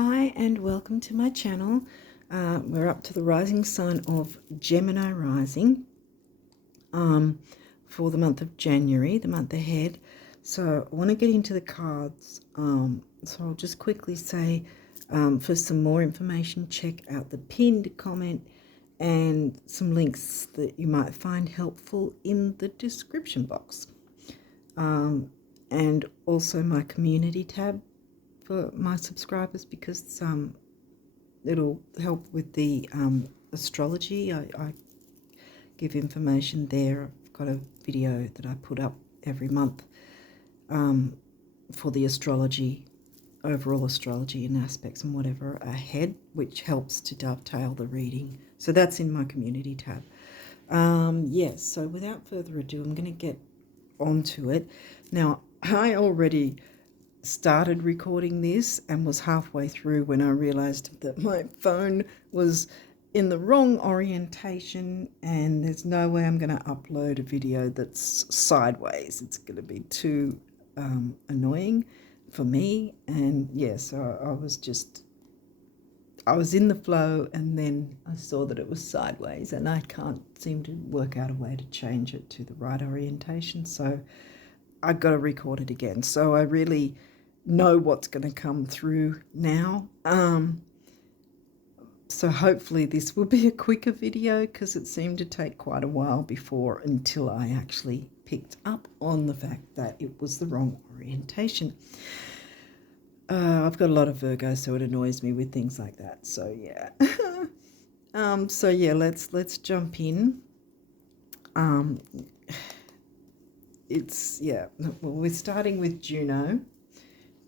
Hi and welcome to my channel. We're up to the rising sign of Gemini rising for the month of January, the month ahead. So I want to get into the cards. So I'll just quickly say for some more information, check out the pinned comment and some links that you might find helpful in the description box. And also my community tab for my subscribers, because it'll help with the astrology. I give information there. I've got a video that I put up every month for the astrology, overall astrology and aspects and whatever ahead, which helps to dovetail the reading. So that's in my community tab. Yes, so without further ado, I'm going to get onto it. Now, I already started recording this and was halfway through when I realized that my phone was in the wrong orientation and there's no way I'm going to upload a video that's sideways. It's going to be too annoying for me. And yes, I was in the flow, and then I saw that it was sideways and I can't seem to work out a way to change it to the right orientation. So I've got to record it again. So I really know what's going to come through now. So hopefully this will be a quicker video, because it seemed to take quite a while until I actually picked up on the fact that it was the wrong orientation. I've got a lot of Virgo, so it annoys me with things like that. So yeah. So yeah, let's jump in. We're starting with Juno.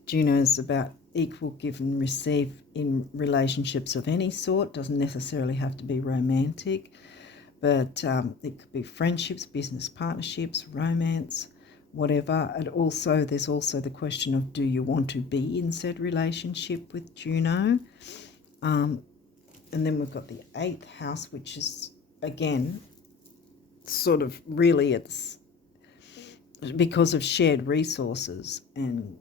Juno's about equal give and receive in relationships of any sort. Doesn't necessarily have to be romantic, but it could be friendships, business partnerships, romance, whatever. And also, there's also the question of, do you want to be in said relationship with Juno? And then we've got the 8th house, which is, again, sort of really it's because of shared resources and,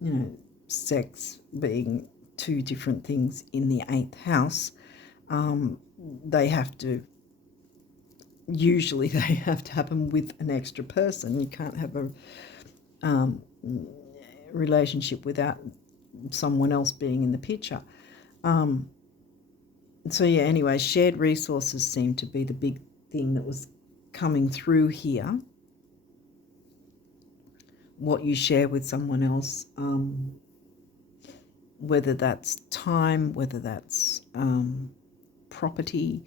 you know, sex being two different things in the 8th house. Usually they have to happen with an extra person. You can't have a relationship without someone else being in the picture. So yeah, anyway, shared resources seem to be the big thing that was coming through here. What you share with someone else, whether that's time, whether that's property,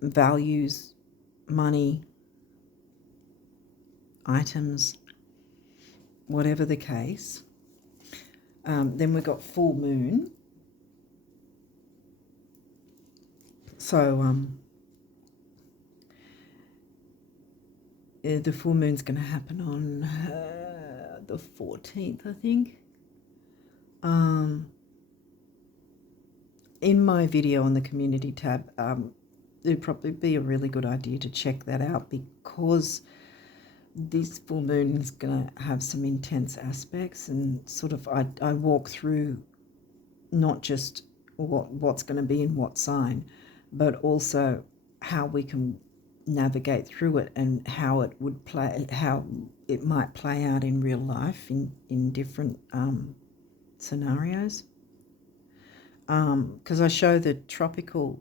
values, money, items, whatever the case. Then we've got full moon. So the full moon's going to happen on the 14th, I think. In my video on the community tab, it'd probably be a really good idea to check that out, because this full moon is going to have some intense aspects, and sort of I walk through not just what's going to be in what sign, but also how we can navigate through it and how it might play out in real life in different scenarios. Because I show the tropical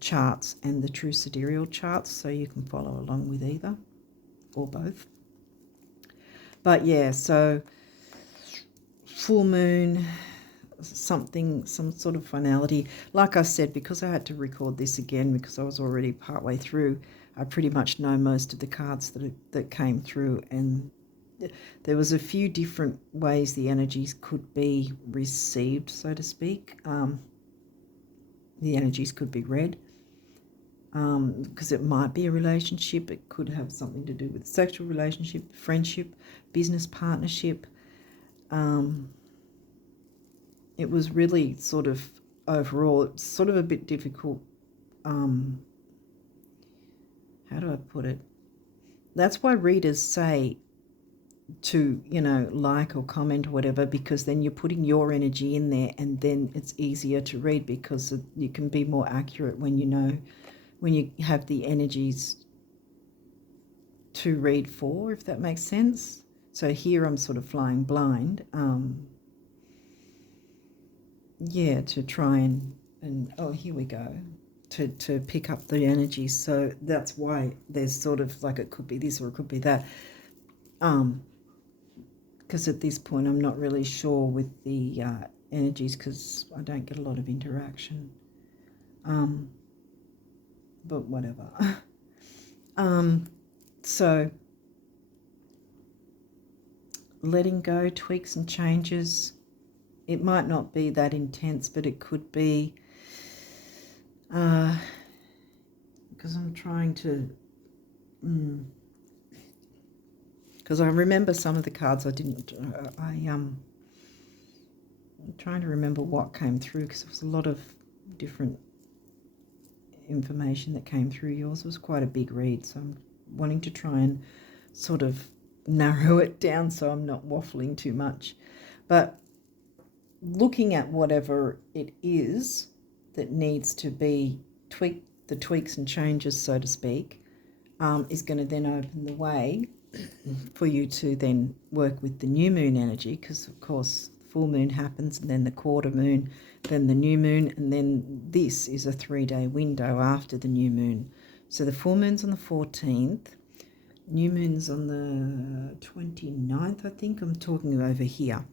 charts and the True Sidereal charts, so you can follow along with either or both. But yeah, so full moon, some sort of finality. Like I said, because I had to record this again because I was already partway through, I pretty much know most of the cards that came through, and there was a few different ways the energies could be received, so to speak. The energies could be read, because it might be a relationship. It could have something to do with sexual relationship, friendship, business partnership. It was really sort of overall, it's sort of a bit difficult. How do I put it? That's why readers say to, you know, like or comment or whatever, because then you're putting your energy in there, and then it's easier to read because you can be more accurate when you know, when you have the energies to read for, if that makes sense. So here I'm sort of flying blind, yeah, to try and oh, here we go, to pick up the energy. So that's why there's sort of like, it could be this or it could be that, because at this point I'm not really sure with the energies, because I don't get a lot of interaction, but whatever. So letting go, tweaks and changes. It might not be that intense, but it could be, because I'm trying to, because I remember some of the cards I didn't, I'm trying to remember what came through, because there was a lot of different information that came through. Yours was quite a big read, so I'm wanting to try and sort of narrow it down so I'm not waffling too much. But looking at whatever it is that needs to be tweaked, the tweaks and changes, so to speak, is going to then open the way for you to then work with the new moon energy, because of course full moon happens, and then the quarter moon, then the new moon, and then this is a 3-day window after the new moon. So the full moon's on the 14th, new moon's on the 29th, I think. I'm talking over here.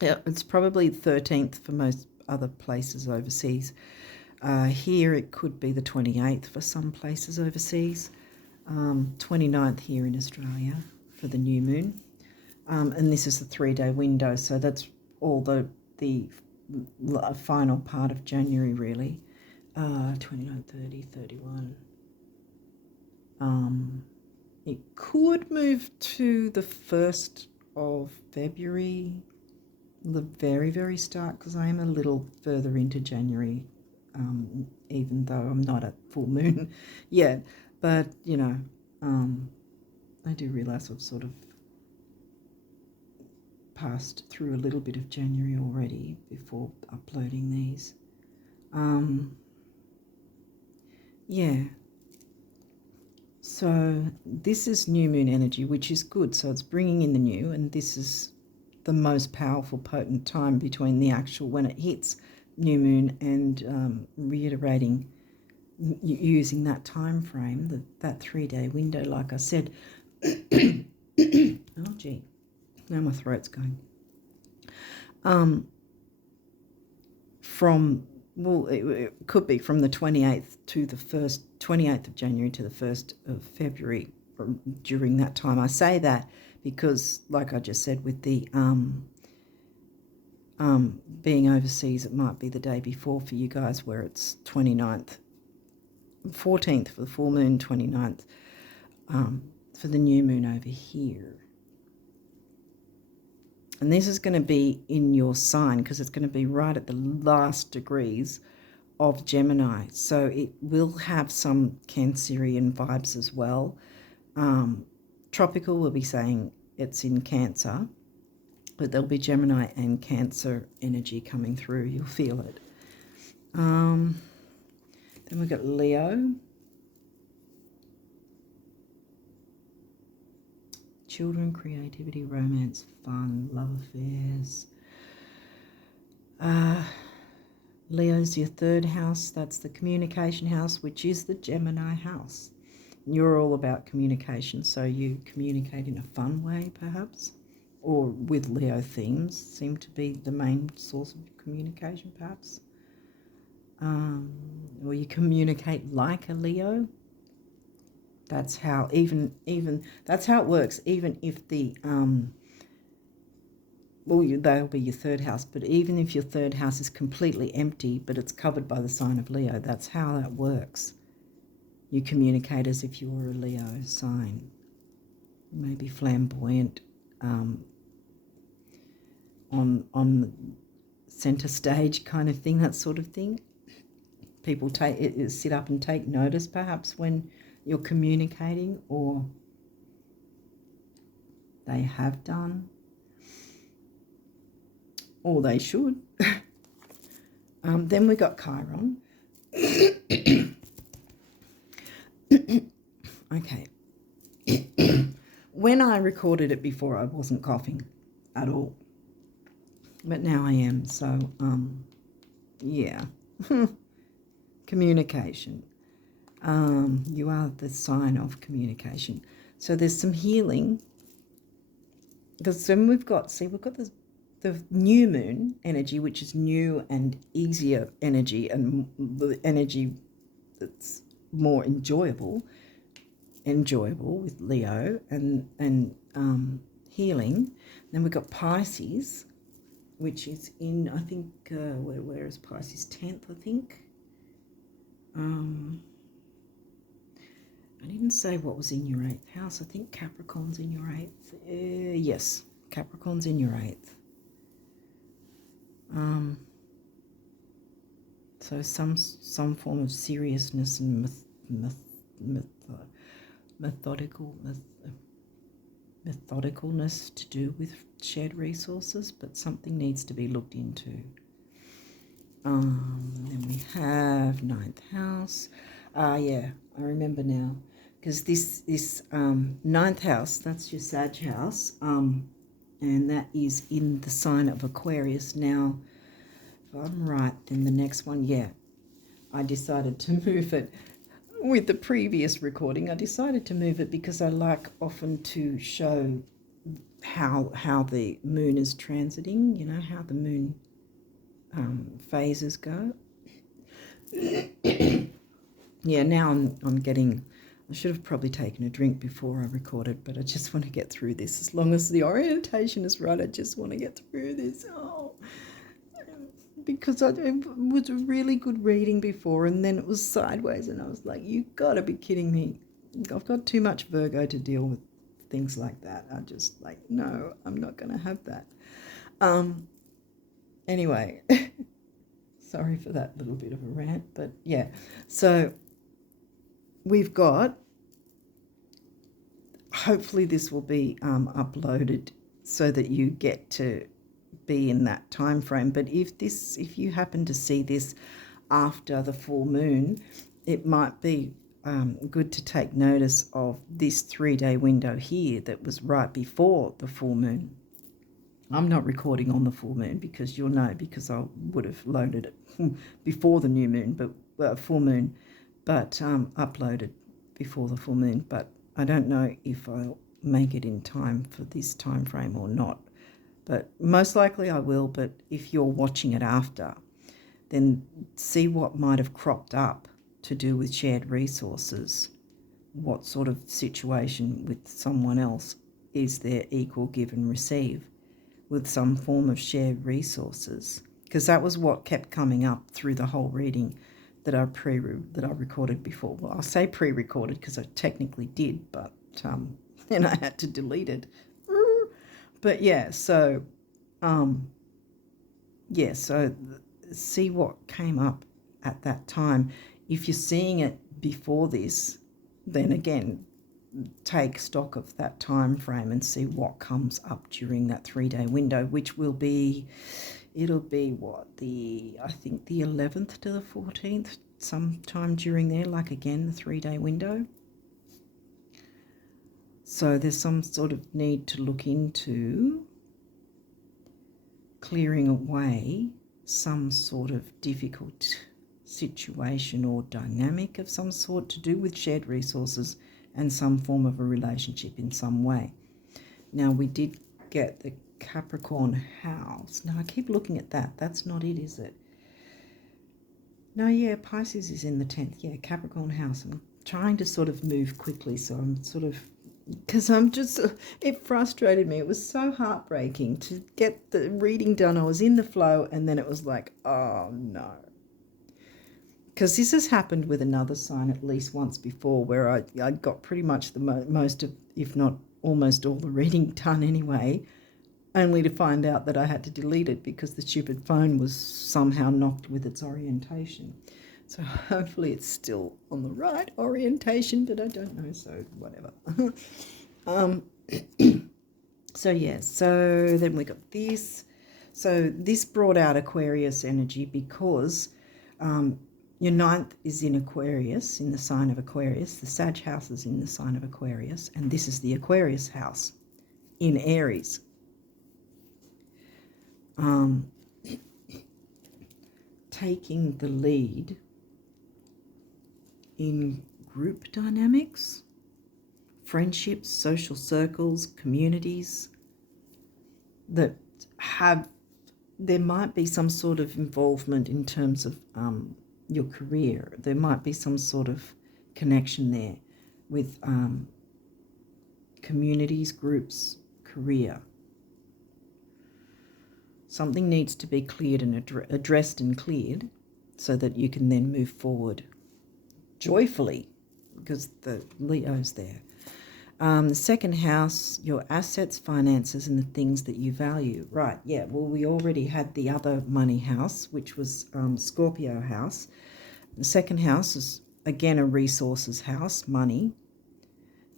Yeah, it's probably 13th for most other places overseas. Here it could be the 28th for some places overseas. 29th here in Australia for the new moon. And this is the 3-day window, so that's all the final part of January, really. 29, 30, 31. It could move to the 1st of February, the very, very start, because I am a little further into January, even though I'm not at full moon yet. But, you know, I do realise I've sort of passed through a little bit of January already before uploading these. Yeah. So this is new moon energy, which is good. So it's bringing in the new, and this is the most powerful, potent time between the actual, when it hits new moon, and reiterating, using that time frame, that 3-day window, like I said. Oh, gee. Now my throat's going. From, well, it could be from the 28th to the 28th of January to the 1st of February, during that time. I say that because, like I just said, with the being overseas, it might be the day before for you guys, where it's 29th, 14th for the full moon, 29th for the new moon over here. And this is going to be in your sign, because it's going to be right at the last degrees of Gemini. So it will have some Cancerian vibes as well. Tropical will be saying it's in Cancer, but there'll be Gemini and Cancer energy coming through. You'll feel it. Then we've got Leo. Children, creativity, romance, fun, love affairs. Leo's your 3rd house. That's the communication house, which is the Gemini house. You're all about communication, so you communicate in a fun way, perhaps, or with Leo themes seem to be the main source of communication, perhaps. Or you communicate like a Leo. That's how even that's how it works. Even if the they'll be your 3rd house, but even if your 3rd house is completely empty, but it's covered by the sign of Leo, that's how that works. You communicate as if you were a Leo sign. Maybe flamboyant, on center stage kind of thing, that sort of thing. People sit up and take notice, perhaps, when you're communicating, or they have done, or they should. Then we got Chiron. Okay. When I recorded it before, I wasn't coughing at all, but now I am. So, yeah. Communication. You are the sign of communication. So there's some healing. Because then we've got the new moon energy, which is new and easier energy, and the energy that's more enjoyable with Leo and healing. Then we've got Pisces, which is in, I think, where is Pisces? 10th, I think. I didn't say what was in your 8th house. I think Capricorn's in your 8th. Yes, Capricorn's in your 8th. So some form of seriousness and methodicalness to do with shared resources, but something needs to be looked into. Then we have 9th house. Yeah, I remember now, because this 9th house, that's your Sag house, and that is in the sign of Aquarius. Now, if I'm right, then the next one, yeah, I decided to move it. With the previous recording, I decided to move it because I like often to show how the moon is transiting, you know, how the moon phases go. Yeah, now I'm getting, I should have probably taken a drink before I recorded, but I just want to get through this. As long as the orientation is right, I just want to get through this. Oh, because it was a really good reading before, and then it was sideways, and I was like, you gotta be kidding me. I've got too much Virgo to deal with things like that. I just like, no, I'm not gonna have that. Anyway, sorry for that little bit of a rant, but yeah. So we've got, hopefully this will be uploaded so that you get to be in that time frame. But if you happen to see this after the full moon, it might be good to take notice of this 3-day window here that was right before the full moon. I'm not recording on the full moon because you'll know, because I would have loaded it before the new moon, but full moon, but uploaded before the full moon. But I don't know if I'll make it in time for this time frame or not. But most likely I will. But if you're watching it after, then see what might have cropped up to do with shared resources. What sort of situation with someone else is there, equal give and receive, with some form of shared resources, because that was what kept coming up through the whole reading that I recorded before. Well, I'll say pre-recorded because I technically did, but then I had to delete it. But yeah, so so see what came up at that time. If you're seeing it before this, then again, take stock of that time frame and see what comes up during that 3-day window, which will be, it'll be what, I think the 11th to the 14th, sometime during there, like again the 3-day window. So there's some sort of need to look into clearing away some sort of difficult situation or dynamic of some sort to do with shared resources and some form of a relationship in some way. Now, we did get the Capricorn house. Now, I keep looking at that. That's not it, is it? No, yeah, Pisces is in the 10th. Yeah, Capricorn house. I'm trying to sort of move quickly, so I'm sort of, because I'm just, it frustrated me. It was so heartbreaking to get the reading done. I was in the flow, and then it was like, oh, no. Because this has happened with another sign at least once before, where I got pretty much the most of, if not almost all the reading done anyway, only to find out that I had to delete it because the stupid phone was somehow knocked with its orientation. So hopefully it's still on the right orientation, but I don't know, so whatever. So then we got this. So this brought out Aquarius energy because your ninth is in Aquarius, in the sign of Aquarius. The Sag house is in the sign of Aquarius, and this is the Aquarius house in Aries. Taking the lead in group dynamics, friendships, social circles, communities that there might be some sort of involvement in terms of your career. There might be some sort of connection there with communities, groups, career. Something needs to be cleared and addressed and cleared so that you can then move forward joyfully, because the Leo's there. The second house, your assets, finances, and the things that you value. Right, yeah, well, we already had the other money house, which was Scorpio house. The second house is, again, a resources house, money.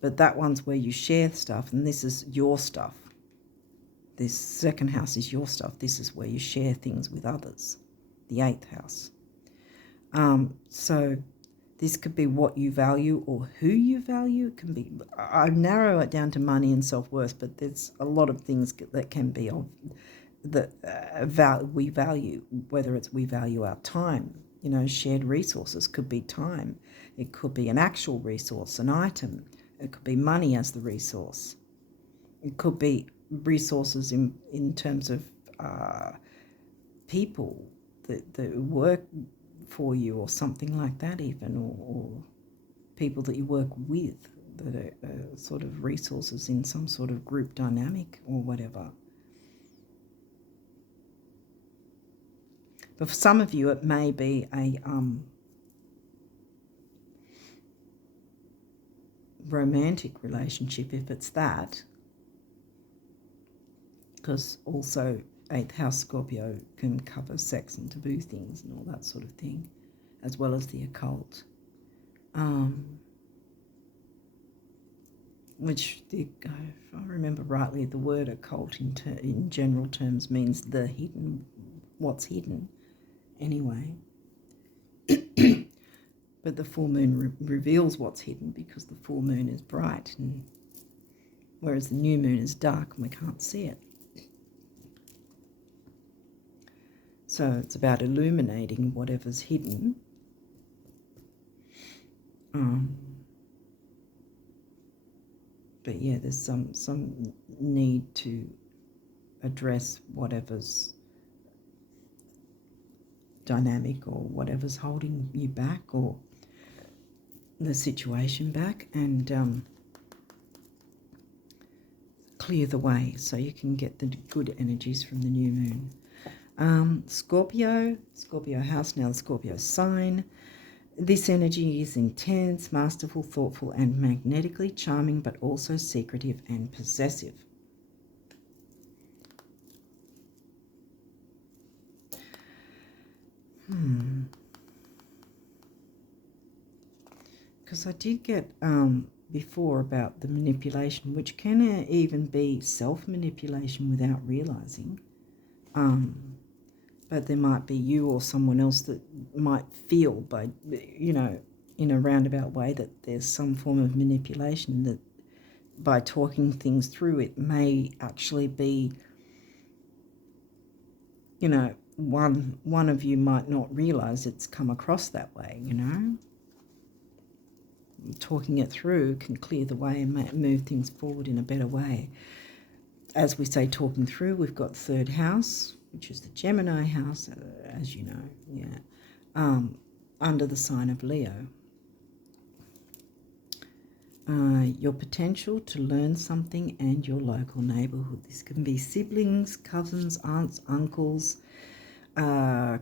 But that one's where you share stuff, and this is your stuff. This second house is your stuff. This is where you share things with others, the eighth house. So this could be what you value or who you value. It can be, I narrow it down to money and self-worth, but there's a lot of things that can be of that we value, whether it's we value our time. You know, shared resources could be time. It could be an actual resource, an item. It could be money as the resource. It could be resources in terms of people that work for you or something like that even, or people that you work with that are sort of resources in some sort of group dynamic or whatever. But for some of you it may be a romantic relationship, if it's that, because also 8th house Scorpio can cover sex and taboo things and all that sort of thing, as well as the occult. Which, if I remember rightly, the word occult in general terms means the hidden, what's hidden anyway. But the full moon reveals what's hidden, because the full moon is bright, and whereas the new moon is dark and we can't see it. So it's about illuminating whatever's hidden. But yeah, there's some need to address whatever's dynamic or whatever's holding you back or the situation back, and clear the way so you can get the good energies from the new moon. Scorpio house, now the Scorpio sign. This energy is intense, masterful, thoughtful, and magnetically charming, but also secretive and possessive. Because I did get before about the manipulation, which can even be self-manipulation without realizing. But there might be you or someone else that might feel by, you know, in a roundabout way that there's some form of manipulation, that by talking things through it may actually be, you know, one of you might not realize it's come across that way, you know. Talking it through can clear the way and move things forward in a better way. As we say, talking through, we've got third house, which is the Gemini house, as you know, yeah, under the sign of Leo. Your potential to learn something and your local neighbourhood. This can be siblings, cousins, aunts, uncles,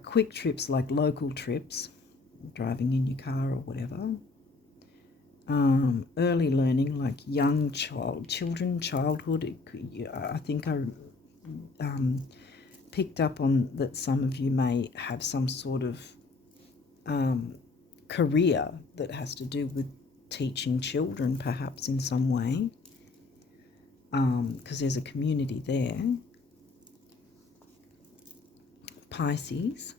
quick trips like local trips, driving in your car or whatever. Early learning like young childhood. I think I picked up on that some of you may have some sort of career that has to do with teaching children, perhaps in some way. because there's a community there. Pisces.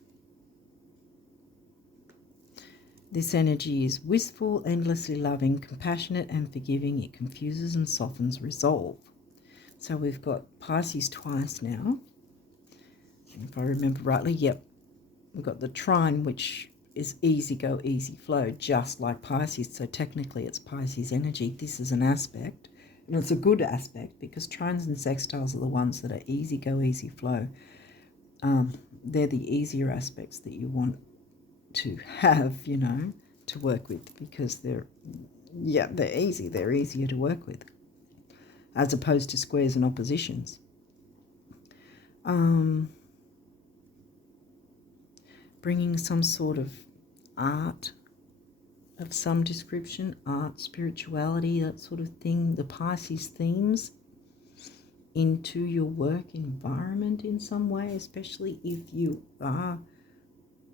This energy is wistful, endlessly loving, compassionate and forgiving. It confuses and softens resolve. So we've got Pisces twice now. If I remember rightly, yep. We've got the trine, which is easy go, easy flow, just like Pisces. So technically it's Pisces energy. This is an aspect, and it's a good aspect because trines and sextiles are the ones that are easy go, easy flow. They're the easier aspects that you want to have, you know, to work with, because they're easy. They're easier to work with as opposed to squares and oppositions. Bringing some sort of art of some description, art, spirituality, that sort of thing, the Pisces themes into your work environment in some way, especially if you are,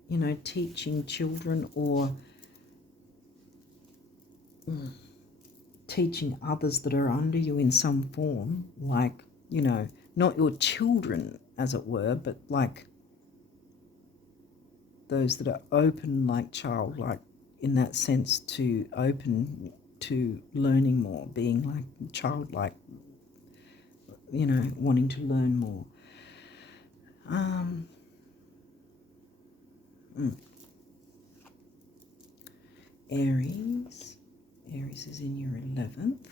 you know, teaching children or teaching others that are under you in some form, like, you know, not your children as it were, but like those that are open, like childlike in that sense, to open to learning more, being like childlike, you know, wanting to learn more. Aries is in your 11th.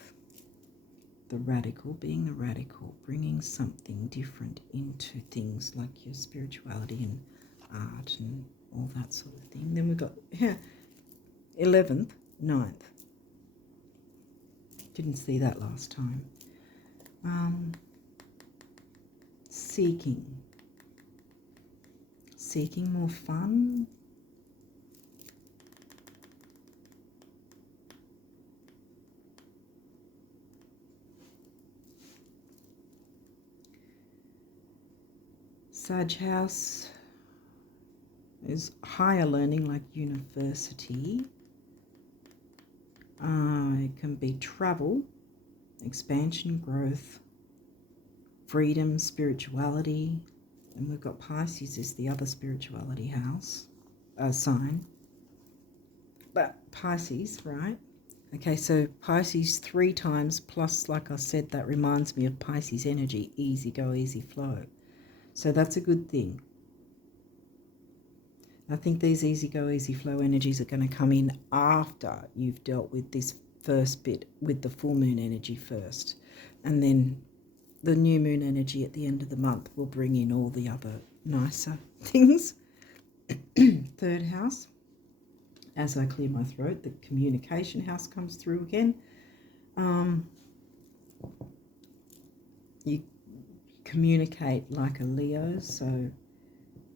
The radical, being the radical, bringing something different into things like your spirituality and art and all that sort of thing. Then we've got 11th, 9th. Didn't see that last time. Seeking more fun. Sag house is higher learning, like university. It can be travel, expansion, growth, freedom, spirituality. And we've got Pisces is the other spirituality house, sign. But Pisces, right? Okay, so Pisces 3 times, plus, like I said, that reminds me of Pisces energy, easy go, easy flow. So that's a good thing. I think these easy go, easy flow energies are going to come in after you've dealt with this first bit with the full moon energy first. And then the new moon energy at the end of the month will bring in all the other nicer things. 3rd house, as I clear my throat, the communication house comes through again. You communicate like a Leo, so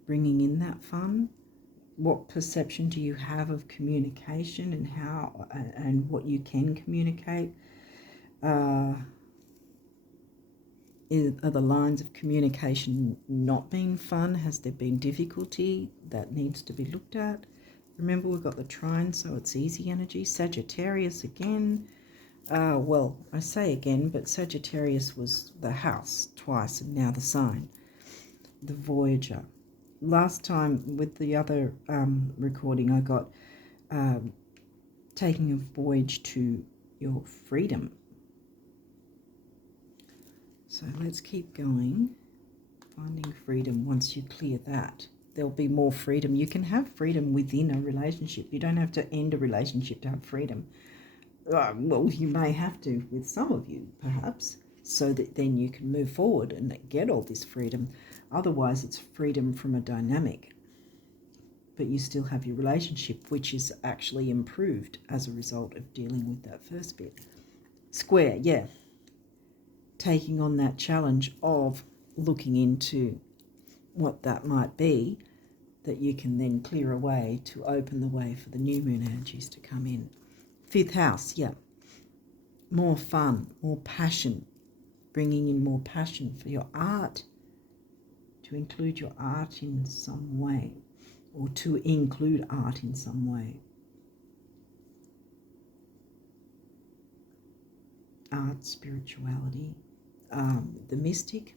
bringing in that fun. What perception do you have of communication and how and what you can communicate? Are the lines of communication not being fun? Has there been difficulty that needs to be looked at? Remember, we've got the trine, so it's easy energy. Sagittarius again. Well, I say again, but Sagittarius was the house twice and now the sign. The Voyager. Last time with the other recording, I got taking a voyage to your freedom. So let's keep going. Finding freedom. Once you clear that, there'll be more freedom. You can have freedom within a relationship. You don't have to end a relationship to have freedom. Well, you may have to with some of you, perhaps, so that then you can move forward and get all this freedom. Otherwise, it's freedom from a dynamic. But you still have your relationship, which is actually improved as a result of dealing with that first bit. Square, yeah. Taking on that challenge of looking into what that might be, that you can then clear away to open the way for the new moon energies to come in. 5th house, yeah. More fun, more passion. Bringing in more passion for your art. To include your art in some way, or to include art in some way. Art, spirituality, the mystic,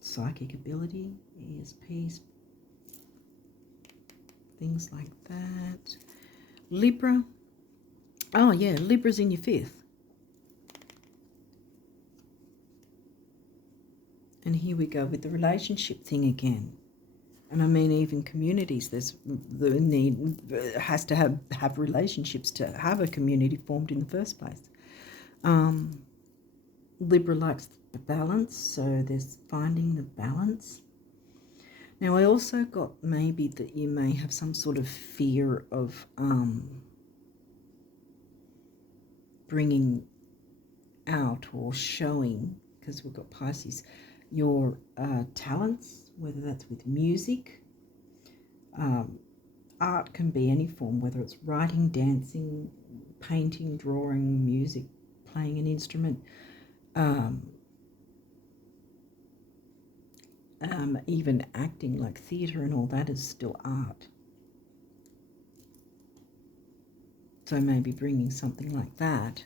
psychic ability, ESPs, things like that. Libra. Oh yeah, Libra's in your 5th. And here we go with the relationship thing again. And I mean, even communities, there's the need, has to have relationships to have a community formed in the first place. Libra likes the balance, so there's finding the balance. Now, I also got maybe that you may have some sort of fear of bringing out or showing, because we've got Pisces, your talents, whether that's with music. Art can be any form, whether it's writing, dancing, painting, drawing, music, playing an instrument, even acting, like theatre and all that is still art. So maybe bringing something like that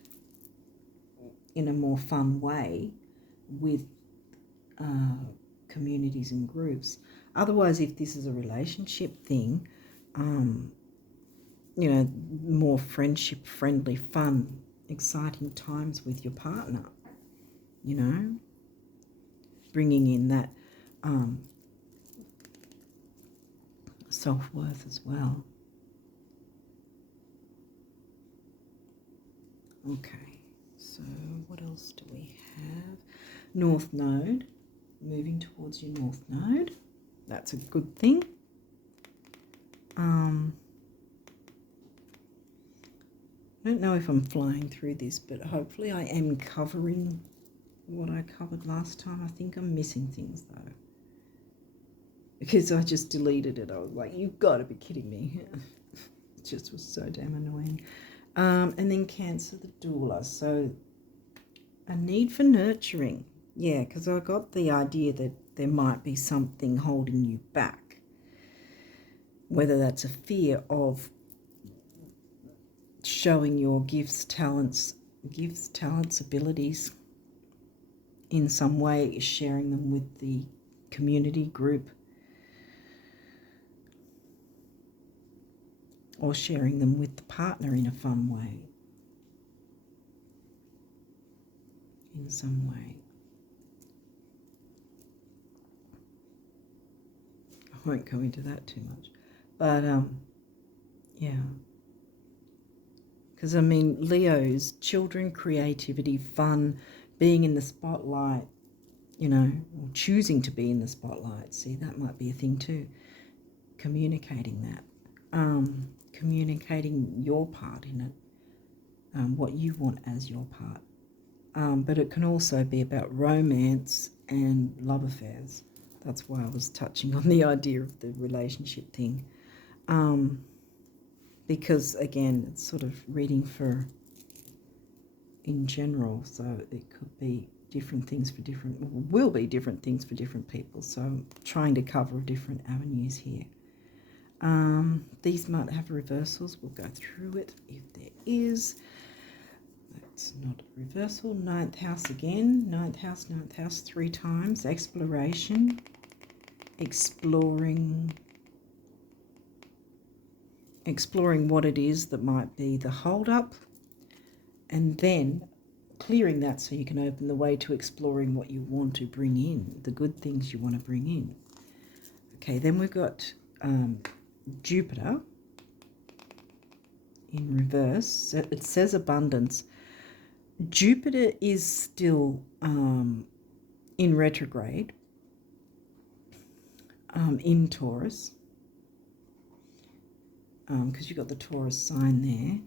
in a more fun way with communities and groups. Otherwise, if this is a relationship thing, you know, more friendship, friendly, fun, exciting times with your partner, you know, bringing in that self-worth as well. Okay, so what else do we have? North Node, moving towards your North Node. That's a good thing. I don't know if I'm flying through this, but hopefully I am covering what I covered last time. I think I'm missing things though, because I just deleted it. I was like, you've got to be kidding me. It just was so damn annoying. And then Cancer, the doula. So a need for nurturing. Yeah, because I got the idea that there might be something holding you back, whether that's a fear of showing your gifts, talents, abilities in some way, sharing them with the community group, or sharing them with the partner in a fun way, in some way. I won't go into that too much, but yeah. Because, I mean, Leo's children, creativity, fun, being in the spotlight, you know, or choosing to be in the spotlight. See, that might be a thing too. Communicating that. Communicating your part in it, what you want as your part. But it can also be about romance and love affairs. That's why I was touching on the idea of the relationship thing. Because, again, it's sort of reading for in general, so it could be different things for different, will be different things for different people. So I'm trying to cover different avenues here. These might have reversals. We'll go through it if there is. That's not a reversal. 9th house again. 9th house 3 times. Exploration. Exploring what it is that might be the hold-up, and then clearing that so you can open the way to exploring what you want to bring in, the good things you want to bring in. Okay, then we've got Jupiter in reverse. It says abundance. Jupiter is still in retrograde in Taurus, because you've got the Taurus sign there.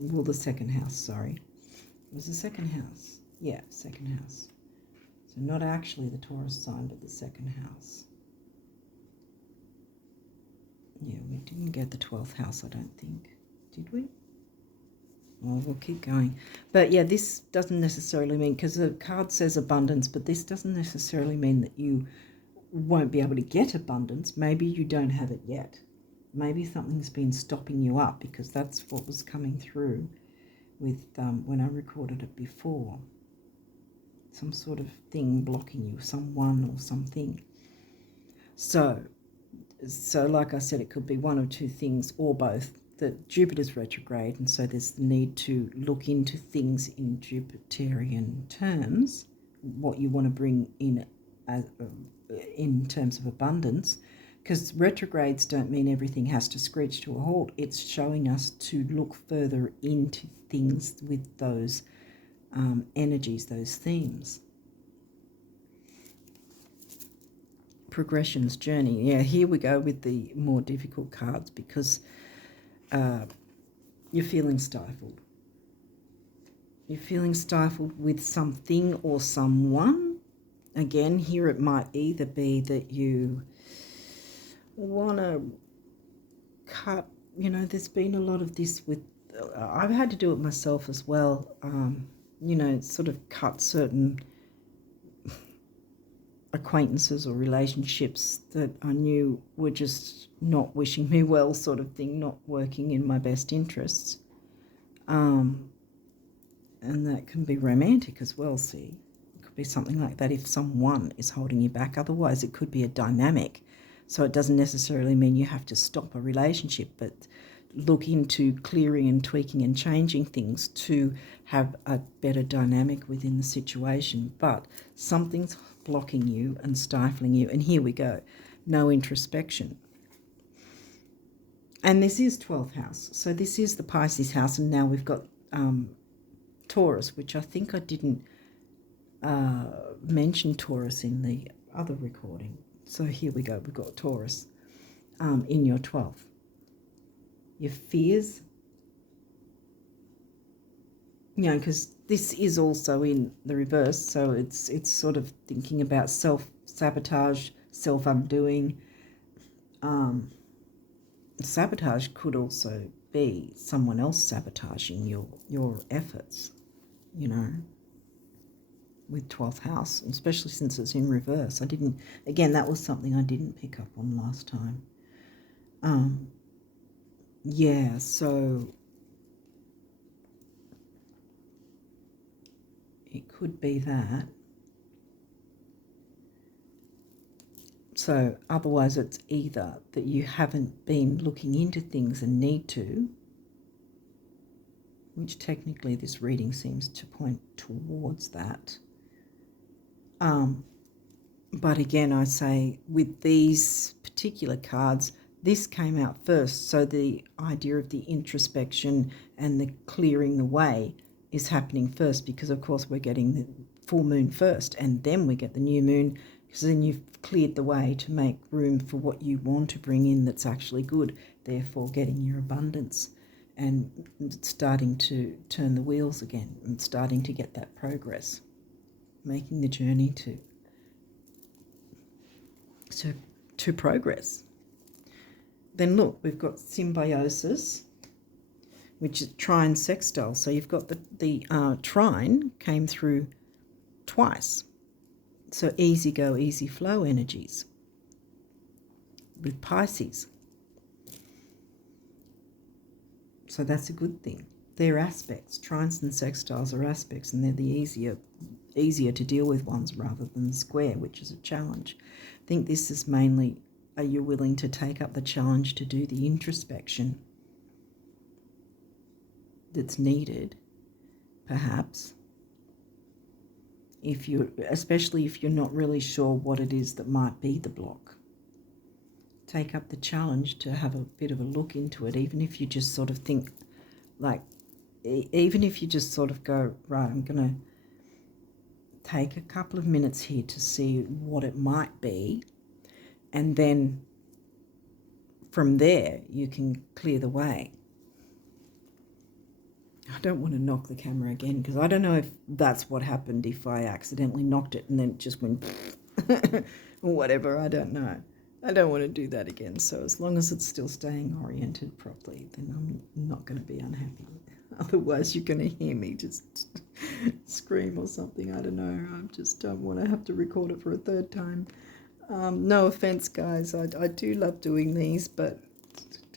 Well, the second house, sorry. It was the second house. Yeah, second house. So not actually the Taurus sign, but the second house. Yeah, we didn't get the 12th house, I don't think. Did we? Well, we'll keep going. But yeah, this doesn't necessarily mean, because the card says abundance, but this doesn't necessarily mean that you won't be able to get abundance. Maybe you don't have it yet. Maybe something's been stopping you up, because that's what was coming through with when I recorded it before. Some sort of thing blocking you, someone or something. So like I said, it could be one or two things or both. That Jupiter's retrograde, and so there's the need to look into things in Jupiterian terms, what you want to bring in in terms of abundance, because retrogrades don't mean everything has to screech to a halt. It's showing us to look further into things with those energies, those themes. Progression's journey. Yeah, here we go with the more difficult cards, because you're feeling stifled. You're feeling stifled with something or someone. Again, here it might either be that you want to cut, there's been a lot of this with, I've had to do it myself as well, sort of cut certain acquaintances or relationships that I knew were just not wishing me well, sort of thing, not working in my best interests. And that can be romantic as well, see. It could be something like that if someone is holding you back. Otherwise, it could be a dynamic. So it doesn't necessarily mean you have to stop a relationship, but look into clearing and tweaking and changing things to have a better dynamic within the situation. But something's blocking you and stifling you. And here we go. No introspection. And this is 12th house. So this is the Pisces house. And now we've got Taurus, which I think I didn't mention Taurus in the other recording. So here we go. We've got Taurus in your 12th. Your fears, because this is also in the reverse, so it's sort of thinking about self-sabotage, self-undoing. Sabotage could also be someone else sabotaging your efforts, with 12th house, especially since it's in reverse. That was something I didn't pick up on last time. Yeah, so it could be that. So otherwise it's either that you haven't been looking into things and need to, which technically this reading seems to point towards that. But again, I say with these particular cards, this came out first, so the idea of the introspection and the clearing the way is happening first, because of course we're getting the full moon first, and then we get the new moon, because then you've cleared the way to make room for what you want to bring in that's actually good, therefore getting your abundance and starting to turn the wheels again and starting to get that progress, making the journey to progress. Then look, we've got symbiosis, which is trine sextile. So you've got the trine came through twice. So easy go, easy flow energies with Pisces. So that's a good thing. They're aspects. Trines and sextiles are aspects, and they're the easier to deal with ones rather than the square, which is a challenge. I think this is mainly, are you willing to take up the challenge to do the introspection that's needed, perhaps, especially if you're not really sure what it is that might be the block. Take up the challenge to have a bit of a look into it, even if you just sort of think, even if you just sort of go, right, I'm going to take a couple of minutes here to see what it might be, and then from there you can clear the way. I don't want to knock the camera again, because I don't know if that's what happened, if I accidentally knocked it and then it just went or whatever, I don't know. I don't want to do that again, so as long as it's still staying oriented properly, then I'm not going to be unhappy. Otherwise you're going to hear me just scream or something, I don't know. I just don't want to have to record it for a third time. No offense, guys, I do love doing these, but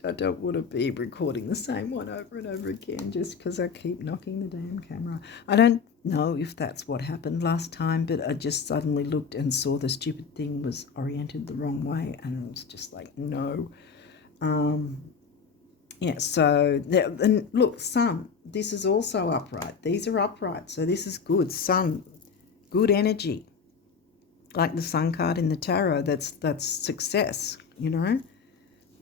I don't want to be recording the same one over and over again just because I keep knocking the damn camera. I don't know if that's what happened last time, but I just suddenly looked and saw the stupid thing was oriented the wrong way, and it was just like, no. Yeah, so, and look, Sun, this is also upright. These are upright, so this is good. Sun, good energy. Like the Sun card in the tarot, that's success, you know.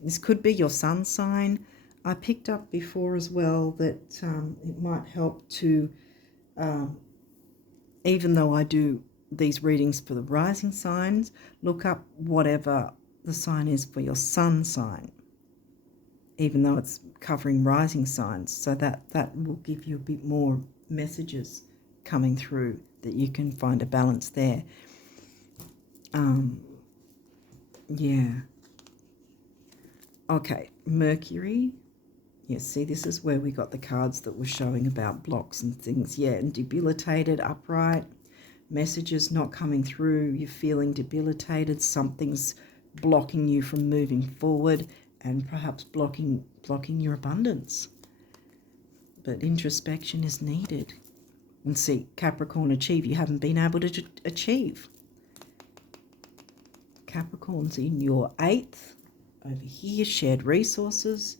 This could be your sun sign. I picked up before as well that it might help to, even though I do these readings for the rising signs, look up whatever the sign is for your sun sign, even though it's covering rising signs. So that will give you a bit more messages coming through, that you can find a balance there. Yeah. Okay, Mercury. Yeah, see, this is where we got the cards that were showing about blocks and things. Yeah, and debilitated, upright, messages not coming through. You're feeling debilitated. Something's blocking you from moving forward and perhaps blocking your abundance. But introspection is needed. And see, Capricorn, achieve. You haven't been able to achieve. Capricorn's in your 8th. Over here, shared resources.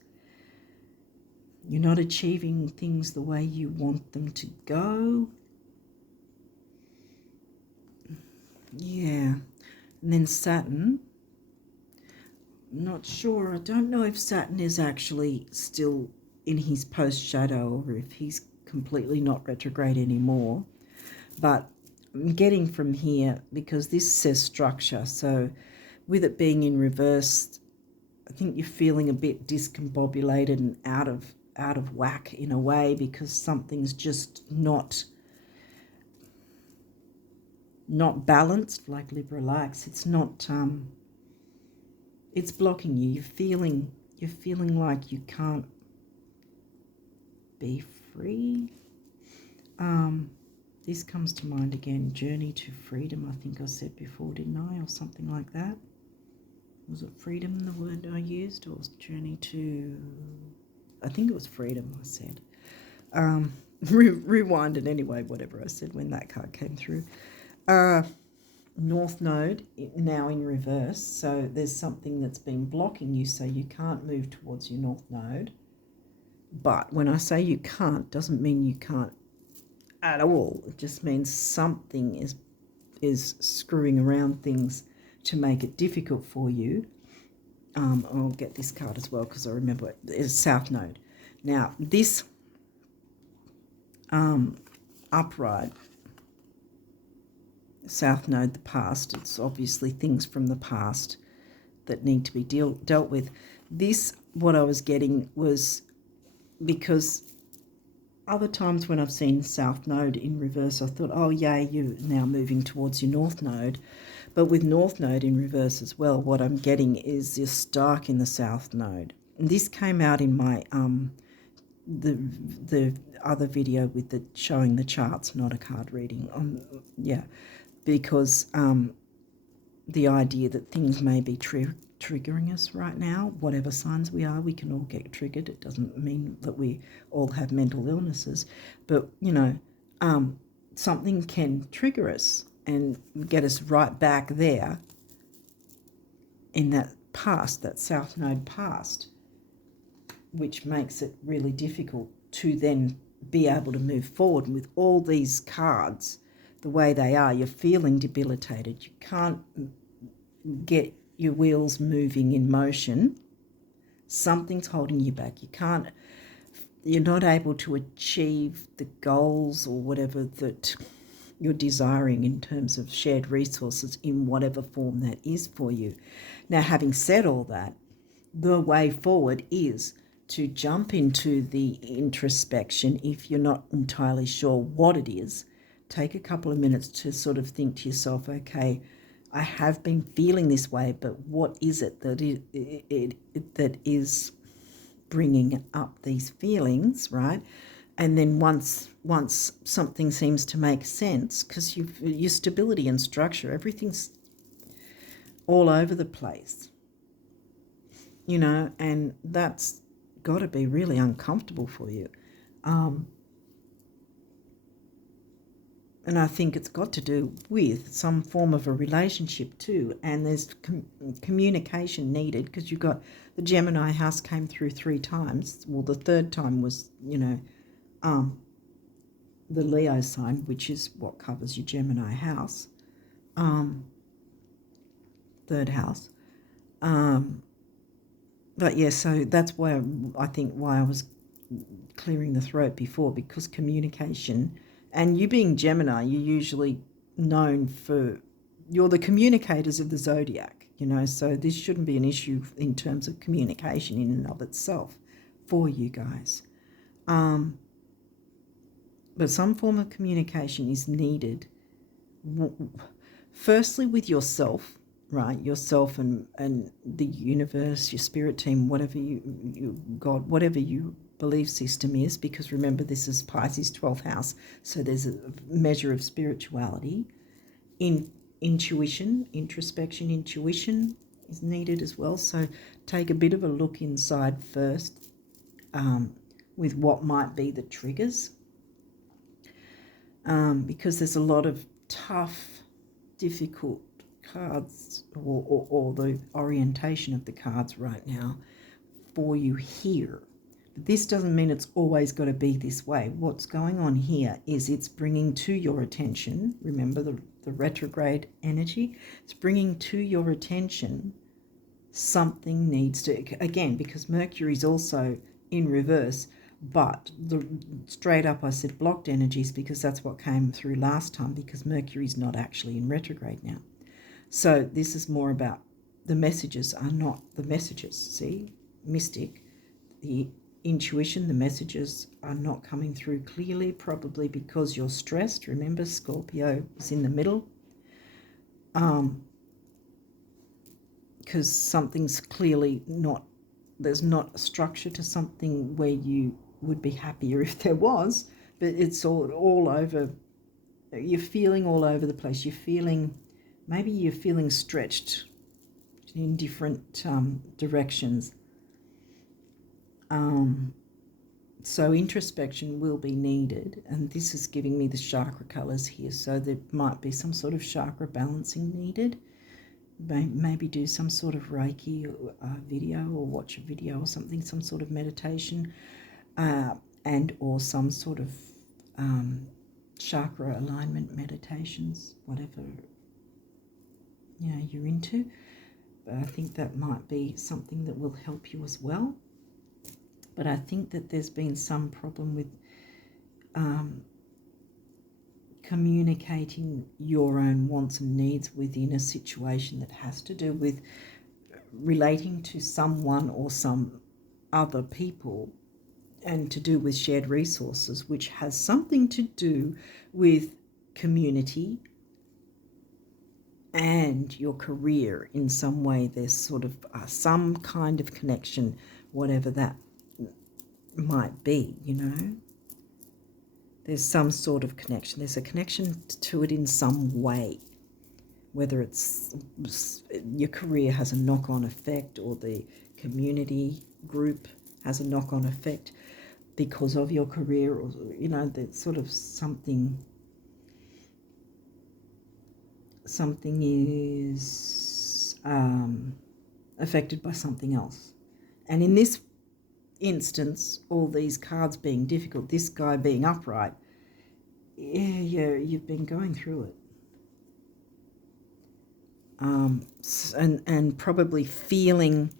You're not achieving things the way you want them to go. Yeah. And then Saturn. Not sure. I don't know if Saturn is actually still in his post-shadow or if he's completely not retrograde anymore. But I'm getting from here, because this says structure. So with it being in reverse, I think you're feeling a bit discombobulated and out of whack in a way, because something's just not balanced, like Libra likes. It's not it's blocking you. You're feeling like you can't be free. This comes to mind again, journey to freedom, I think I said before, didn't I, or something like that. Was it freedom, the word I used, or was journey to... I think it was freedom, I said. Rewind it anyway, whatever I said when that card came through. North Node, now in reverse. So there's something that's been blocking you, so you can't move towards your North Node. But when I say you can't, doesn't mean you can't at all. It just means something is screwing around things to make it difficult for you. I'll get this card as well because I remember it is South Node. Now this upright South Node, the past, it's obviously things from the past that need to be dealt with. This, what I was getting was, because other times when I've seen South Node in reverse, I thought, oh, yay, you're now moving towards your North Node. But with North Node in reverse as well, what I'm getting is you're stuck in the South Node. And this came out in my the other video with the showing the charts, not a card reading. Yeah, because the idea that things may be triggering us right now, whatever signs we are, we can all get triggered. It doesn't mean that we all have mental illnesses, but you know, something can trigger us and get us right back there in that past, that South Node past, which makes it really difficult to then be able to move forward. With all these cards the way they are, you're feeling debilitated. You can't get your wheels moving in motion. Something's holding you back. You're not able to achieve the goals or whatever that you're desiring in terms of shared resources in whatever form that is for you. Now, having said all that, the way forward is to jump into the introspection. If you're not entirely sure what it is, take a couple of minutes to sort of think to yourself, okay, I have been feeling this way, but what is it that is bringing up these feelings, right? And then once something seems to make sense, because your stability and structure, everything's all over the place. you know, and that's got to be really uncomfortable for you. And I think it's got to do with some form of a relationship too. And there's communication needed, because you've got the Gemini house came through 3 times. Well, the third time was, you know, the Leo sign, which is what covers your Gemini house, third house. But yeah, so that's why I think why I was clearing the throat before, because communication, and you being Gemini, you're usually known for, you're the communicators of the zodiac, you know, so this shouldn't be an issue in terms of communication in and of itself for you guys. But some form of communication is needed, firstly with yourself, right? Yourself and the universe, your spirit team, whatever you God, whatever your belief system is, because remember, this is Pisces 12th house, so there's a measure of spirituality. Intuition, introspection, intuition is needed as well. So take a bit of a look inside first, with what might be the triggers. Because there's a lot of tough, difficult cards, or the orientation of the cards right now for you here. But this doesn't mean it's always got to be this way. What's going on here is it's bringing to your attention, remember the retrograde energy, it's bringing to your attention something needs to, again, because Mercury's also in reverse, but the straight up I said blocked energies, because that's what came through last time, because Mercury's not actually in retrograde now. So this is more about the messages are not the messages. See, mystic, the intuition, the messages are not coming through clearly, probably because you're stressed. Remember, Scorpio is in the middle. Because something's clearly not, there's not a structure to something where you would be happier if there was, but it's all over. You're feeling all over the place. You're feeling, maybe you're feeling stretched in different directions. So introspection will be needed, and this is giving me the chakra colors here. So there might be some sort of chakra balancing needed. Maybe do some sort of Reiki video, or watch a video or something, some sort of meditation, and or some sort of chakra alignment meditations, whatever you're into. But I think that might be something that will help you as well. But I think that there's been some problem with communicating your own wants and needs within a situation that has to do with relating to someone or some other people, and to do with shared resources, which has something to do with community and your career in some way. There's sort of some kind of connection, whatever that might be, There's some sort of connection. There's a connection to it in some way, whether it's your career has a knock-on effect, or the community group has a knock-on effect because of your career, or there's sort of something is affected by something else. And in this instance, all these cards being difficult, this guy being upright, you've been going through it, and probably feeling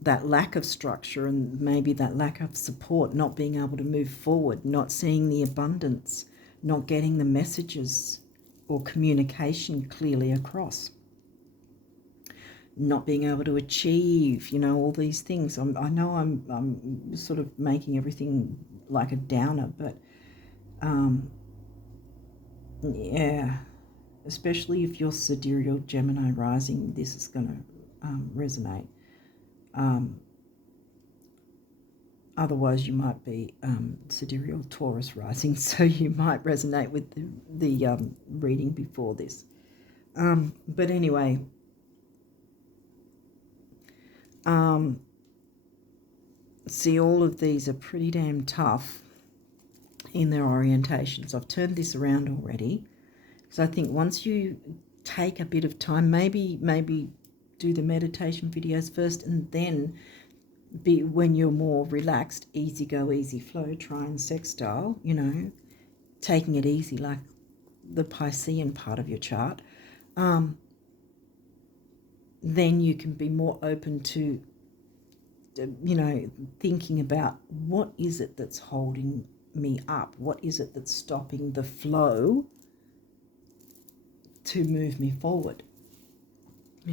that lack of structure, and maybe that lack of support, not being able to move forward, not seeing the abundance, not getting the messages or communication clearly across, not being able to achieve, all these things. I know I'm sort of making everything like a downer, but especially if you're sidereal Gemini rising, this is going to resonate. Otherwise you might be sidereal Taurus rising, so you might resonate with the reading before this. But anyway, See, all of these are pretty damn tough in their orientations. I've turned this around already. So I think once you take a bit of time, maybe do the meditation videos first, and then when you're more relaxed, easy go, easy flow, try and sextile, taking it easy like the Piscean part of your chart, then you can be more open to, thinking about what is it that's holding me up? What is it that's stopping the flow to move me forward?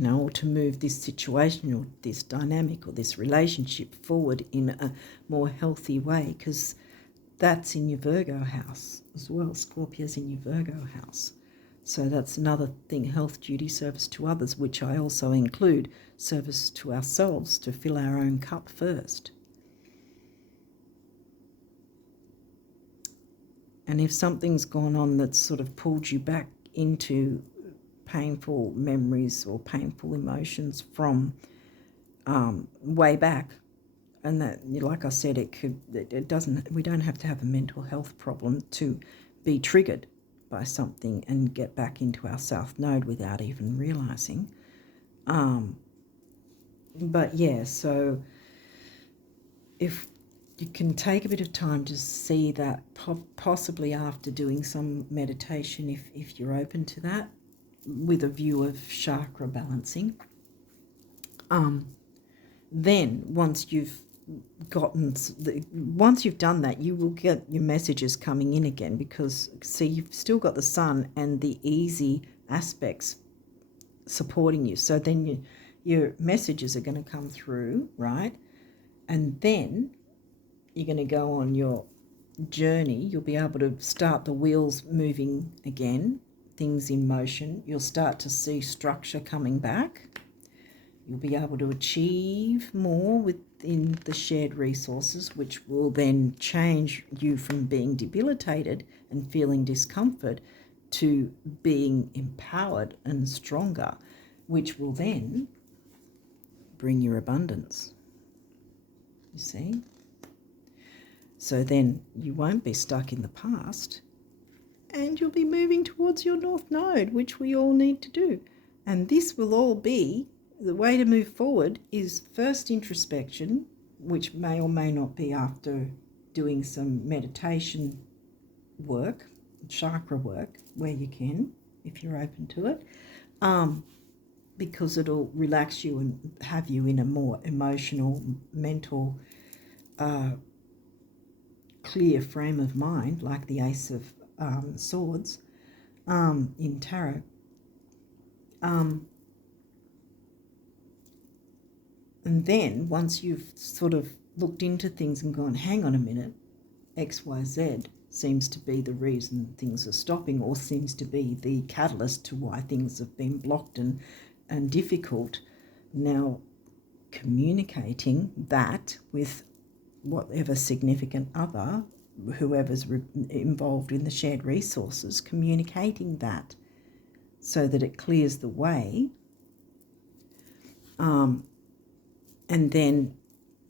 Or to move this situation or this dynamic or this relationship forward in a more healthy way, because that's in your Virgo house as well. Scorpio's in your Virgo house. So that's another thing, health, duty, service to others, which I also include service to ourselves, to fill our own cup first. And if something's gone on that's sort of pulled you back into painful memories or painful emotions from way back, and that, like I said, we don't have to have a mental health problem to be triggered by something and get back into our South Node without even realizing. But yeah, so if you can take a bit of time to see that, possibly after doing some meditation, if you're open to that, with a view of chakra balancing. Then once you've done that, you will get your messages coming in again, because see, you've still got the sun and the easy aspects supporting you. So then your messages are going to come through, right? And then you're going to go on your journey. You'll be able to start the wheels moving again, things in motion. You'll start to see structure coming back. You'll be able to achieve more within the shared resources, which will then change you from being debilitated and feeling discomfort to being empowered and stronger, which will then bring your abundance. You see? So then you won't be stuck in the past, and you'll be moving towards your North Node, which we all need to do. And this will all be, the way to move forward is first introspection, which may or may not be after doing some meditation work, chakra work, where you can, if you're open to it, because it'll relax you and have you in a more emotional, mental, clear frame of mind, like the Ace of Swords in tarot. And then once you've sort of looked into things and gone, hang on a minute, XYZ seems to be the reason things are stopping, or seems to be the catalyst to why things have been blocked and difficult. Now communicating that with whatever significant other, whoever's involved in the shared resources, communicating that so that it clears the way. And then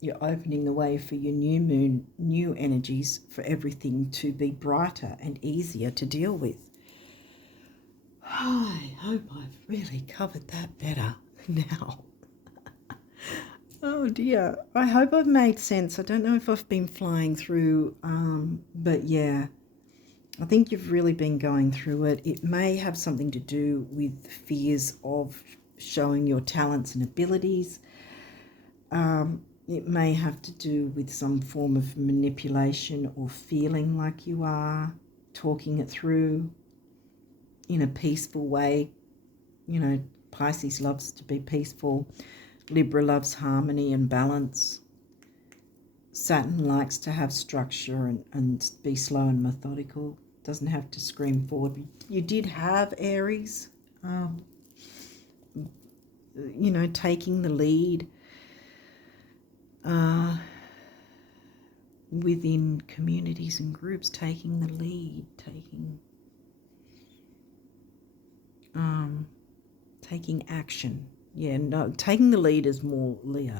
you're opening the way for your new moon, new energies, for everything to be brighter and easier to deal with. I hope I've really covered that better now. Oh dear, I hope I've made sense. I don't know if I've been flying through, but yeah, I think you've really been going through it. It may have something to do with fears of showing your talents and abilities. It may have to do with some form of manipulation or feeling like you are talking it through in a peaceful way. Pisces loves to be peaceful. Libra loves harmony and balance. Saturn likes to have structure and be slow and methodical. Doesn't have to scream forward. You did have Aries, taking the lead within communities and groups, taking the lead, taking action. Yeah, no, taking the lead is more Leo,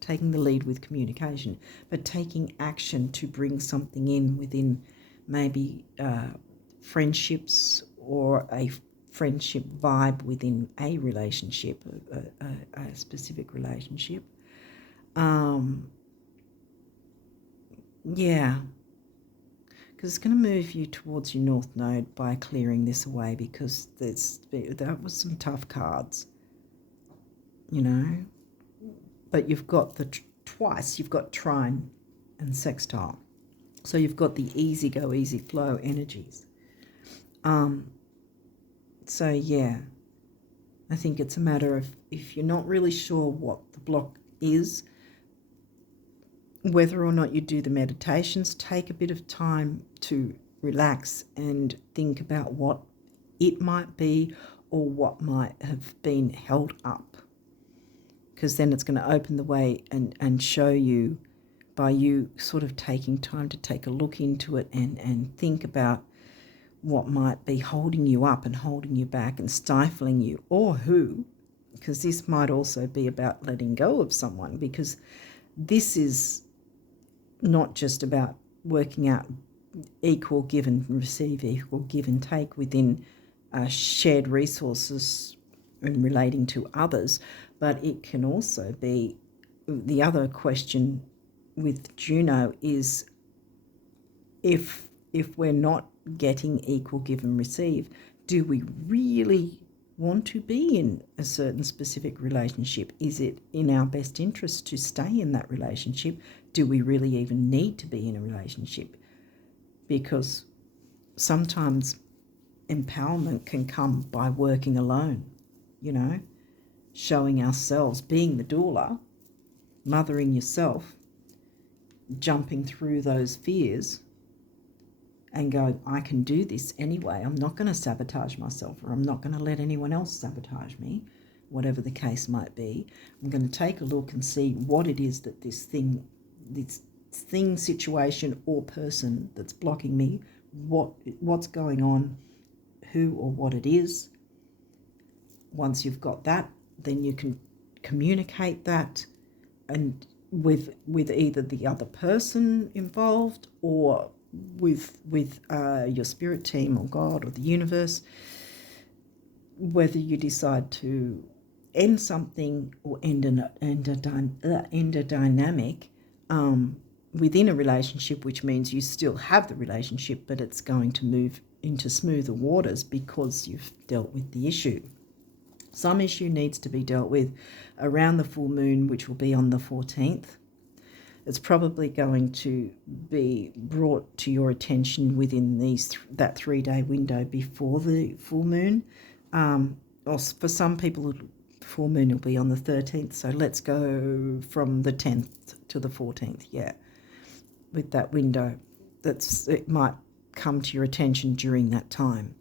taking the lead with communication, but taking action to bring something in within maybe friendships or a friendship vibe within a relationship, a specific relationship. Yeah, because it's going to move you towards your North Node by clearing this away, because that was some tough cards, you know. But you've got twice, you've got trine and sextile. So you've got the easy go, easy flow energies. So yeah, I think it's a matter of, if you're not really sure what the block is, whether or not you do the meditations, take a bit of time to relax and think about what it might be or what might have been held up. Because then it's going to open the way and show you, by you sort of taking time to take a look into it and think about what might be holding you up and holding you back and stifling you, or who, because this might also be about letting go of someone, because this is not just about working out equal give and receive, equal give and take within shared resources and relating to others, but it can also be, the other question with Juno is, if we're not getting equal give and receive, do we really want to be in a certain specific relationship? Is it in our best interest to stay in that relationship? Do we really even need to be in a relationship? Because sometimes empowerment can come by working alone, you know, showing ourselves, being the doula, mothering yourself, jumping through those fears and going, I can do this anyway. I'm not going to sabotage myself, or I'm not going to let anyone else sabotage me, whatever the case might be. I'm going to take a look and see what it is that this thing, situation or person that's blocking me, what's going on, who or what it is. Once you've got that, then you can communicate that and with either the other person involved or with your spirit team or God or the universe, whether you decide to end something or end a dynamic within a relationship, which means you still have the relationship, but it's going to move into smoother waters because you've dealt with the issue. Some issue needs to be dealt with around the full moon, which will be on the 14th. It's probably going to be brought to your attention within that 3-day window before the full moon. Or for some people, the full moon will be on the 13th. So let's go from the 10th to the 14th, yeah, with that window. It might come to your attention during that time.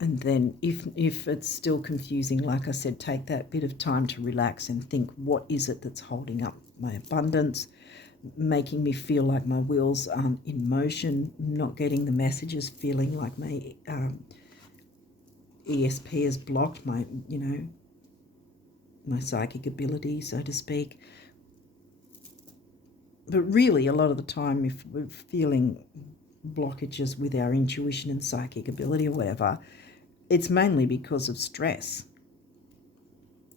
And then if it's still confusing, like I said, take that bit of time to relax and think, what is it that's holding up my abundance, making me feel like my wheels aren't in motion, not getting the messages, feeling like my ESP is blocked, my psychic ability, so to speak. But really, a lot of the time, if we're feeling blockages with our intuition and psychic ability or whatever, it's mainly because of stress.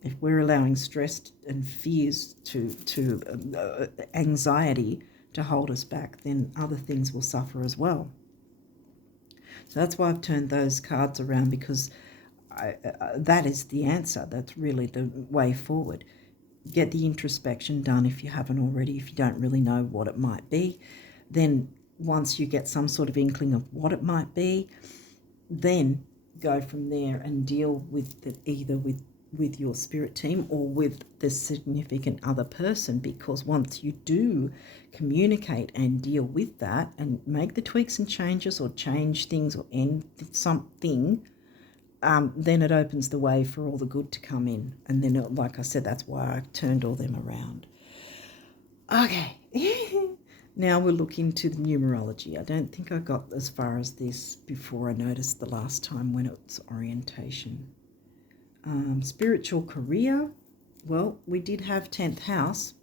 If we're allowing stress and fears to anxiety to hold us back, then other things will suffer as well. So that's why I've turned those cards around, because that is the answer. That's really the way forward. Get the introspection done if you haven't already, if you don't really know what it might be. Then once you get some sort of inkling of what it might be, then go from there and deal with it, either with your spirit team or with the significant other person, because once you do communicate and deal with that and make the tweaks and changes or change things or end something, then it opens the way for all the good to come in. And then, like I said, that's why I turned all them around. Okay. Now we'll look into the numerology. I don't think I got as far as this before I noticed the last time when it was orientation. Spiritual career. Well, we did have 10th house,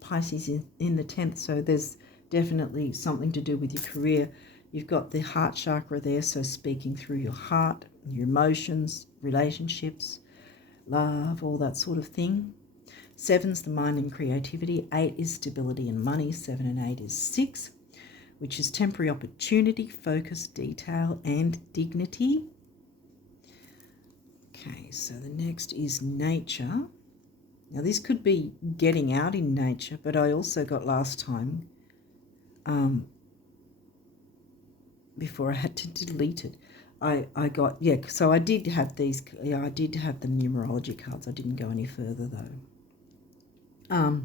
Pisces in the 10th, so there's definitely something to do with your career. You've got the heart chakra there, so speaking through your heart, your emotions, relationships, love, all that sort of thing. 7's the mind and creativity. 8 is stability and money. 7 and 8 is 6, which is temporary opportunity, focus, detail, and dignity. Okay, so the next is nature. Now this could be getting out in nature, but I also got last time, before I had to delete it, I got, yeah, so I did have these, yeah, I did have the numerology cards. I didn't go any further though.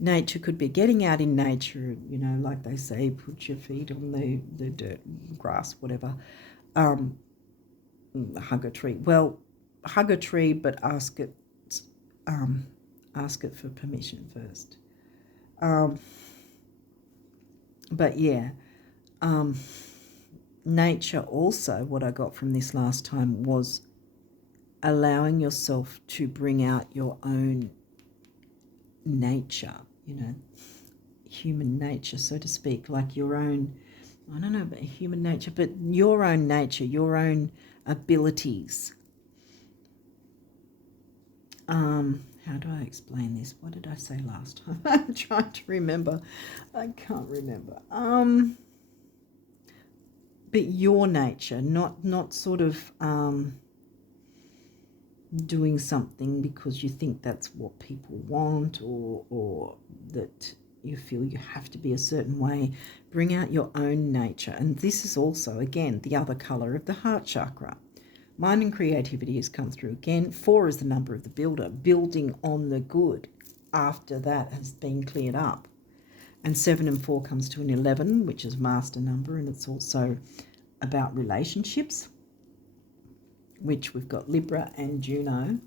Nature could be getting out in nature, you know, like they say, put your feet on the dirt, grass, whatever. Hug a tree. Well, hug a tree, but ask it for permission first. But yeah, nature also, what I got from this last time was allowing yourself to bring out your own nature, you know, human nature, so to speak, like your own, I don't know about human nature, but your own nature, your own abilities. How do I explain this? What did I say last time? I'm trying to remember. I can't remember. But your nature, not sort of doing something because you think that's what people want, or that you feel you have to be a certain way. Bring out your own nature. And this is also, again, the other color of the heart chakra. Mind and creativity has come through again. 4 is the number of the builder, building on the good after that has been cleared up. And 7 and 4 comes to an 11, which is master number, and it's also about relationships, which we've got Libra and Juno.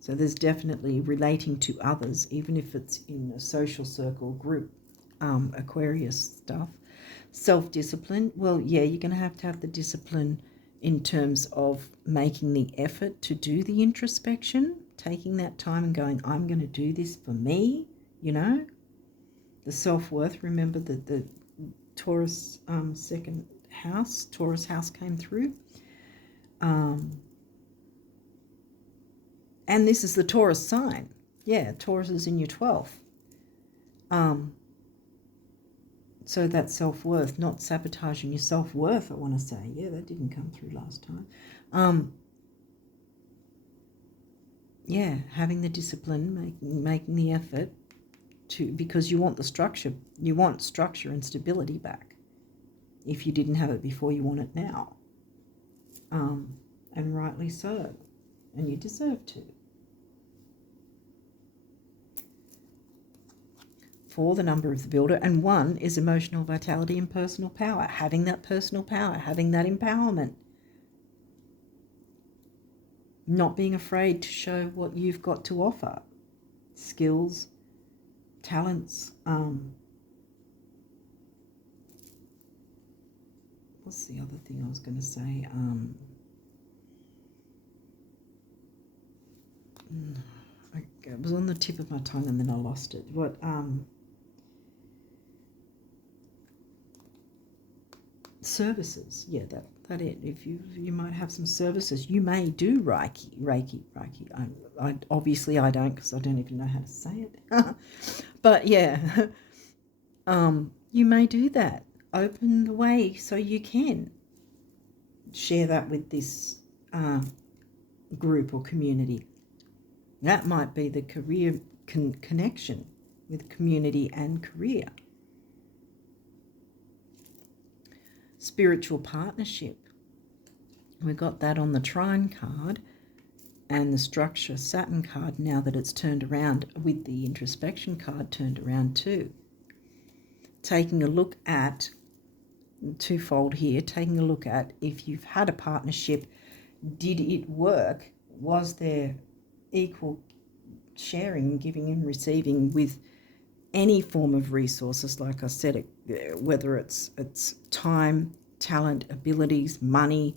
So there's definitely relating to others, even if it's in a social circle, group, Aquarius stuff. Self-discipline. Well, yeah, you're going to have the discipline in terms of making the effort to do the introspection, taking that time and going, I'm going to do this for me, you know. The self-worth, remember that the Taurus second house, Taurus house came through. And this is the Taurus sign. Yeah, Taurus is in your 12th. So that's self-worth, not sabotaging your self-worth, I want to say. Yeah, that didn't come through last time. Yeah, having the discipline, making the effort to, because you want the structure. You want structure and stability back. If you didn't have it before, you want it now. And rightly so. And you deserve to. 4, the number of the builder, and 1 is emotional vitality and personal power. Having that personal power, having that empowerment. Not being afraid to show what you've got to offer. Skills, talents. What's the other thing I was going to say? It was on the tip of my tongue and then I lost it. What? Services. Yeah, that it. If you might have some services, you may do Reiki. I obviously I don't, because I don't even know how to say it. But yeah, you may do that. Open the way so you can share that with this group or community. That might be the career connection with community and career. Spiritual partnership. We got that on the trine card and the structure Saturn card, now that it's turned around, with the introspection card turned around too. Taking a look at, twofold here, taking a look at if you've had a partnership, did it work? Was there equal sharing, giving and receiving with any form of resources, like I said, whether it's time, talent, abilities, money,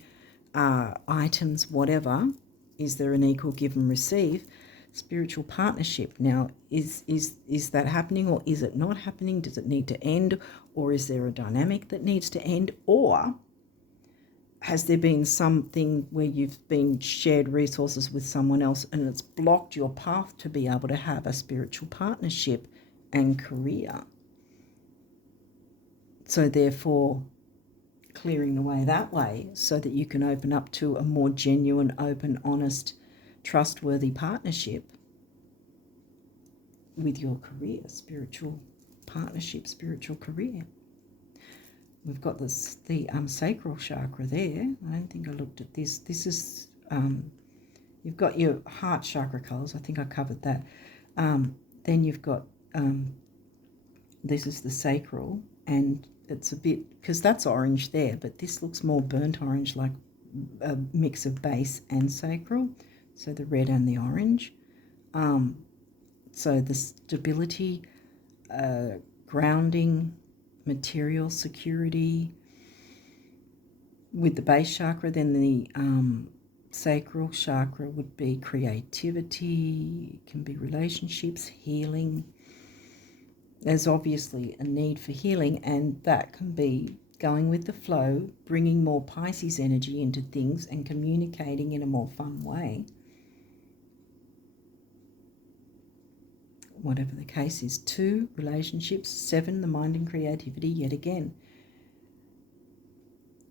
items, whatever. Is there an equal give and receive? Spiritual partnership. Now, is that happening, or is it not happening? Does it need to end, or is there a dynamic that needs to end? Or has there been something where you've been shared resources with someone else and it's blocked your path to be able to have a spiritual partnership and career? So therefore, clearing the way that way so that you can open up to a more genuine, open, honest, trustworthy partnership with your career, spiritual partnership, spiritual career. We've got the sacral chakra there. I don't think I looked at this. This is, you've got your heart chakra colours. I think I covered that. Then you've got, this is the sacral, and it's a bit, because that's orange there, but this looks more burnt orange, like a mix of base and sacral, so the red and the orange. So the stability, grounding, material security with the base chakra. Then the sacral chakra would be creativity, it can be relationships, healing. There's obviously a need for healing, and that can be going with the flow, bringing more Pisces energy into things and communicating in a more fun way. Whatever the case is. 2, relationships. 7, the mind and creativity yet again.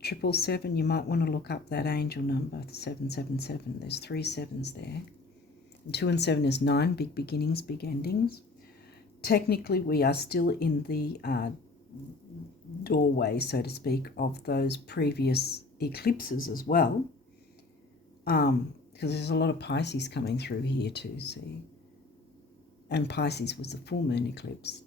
777, you might want to look up that angel number, 777. There's 3 sevens there. And 2 and 7 is 9, big beginnings, big endings. Technically, we are still in the doorway, so to speak, of those previous eclipses as well, because there's a lot of Pisces coming through here too, see? And Pisces was the full moon eclipse.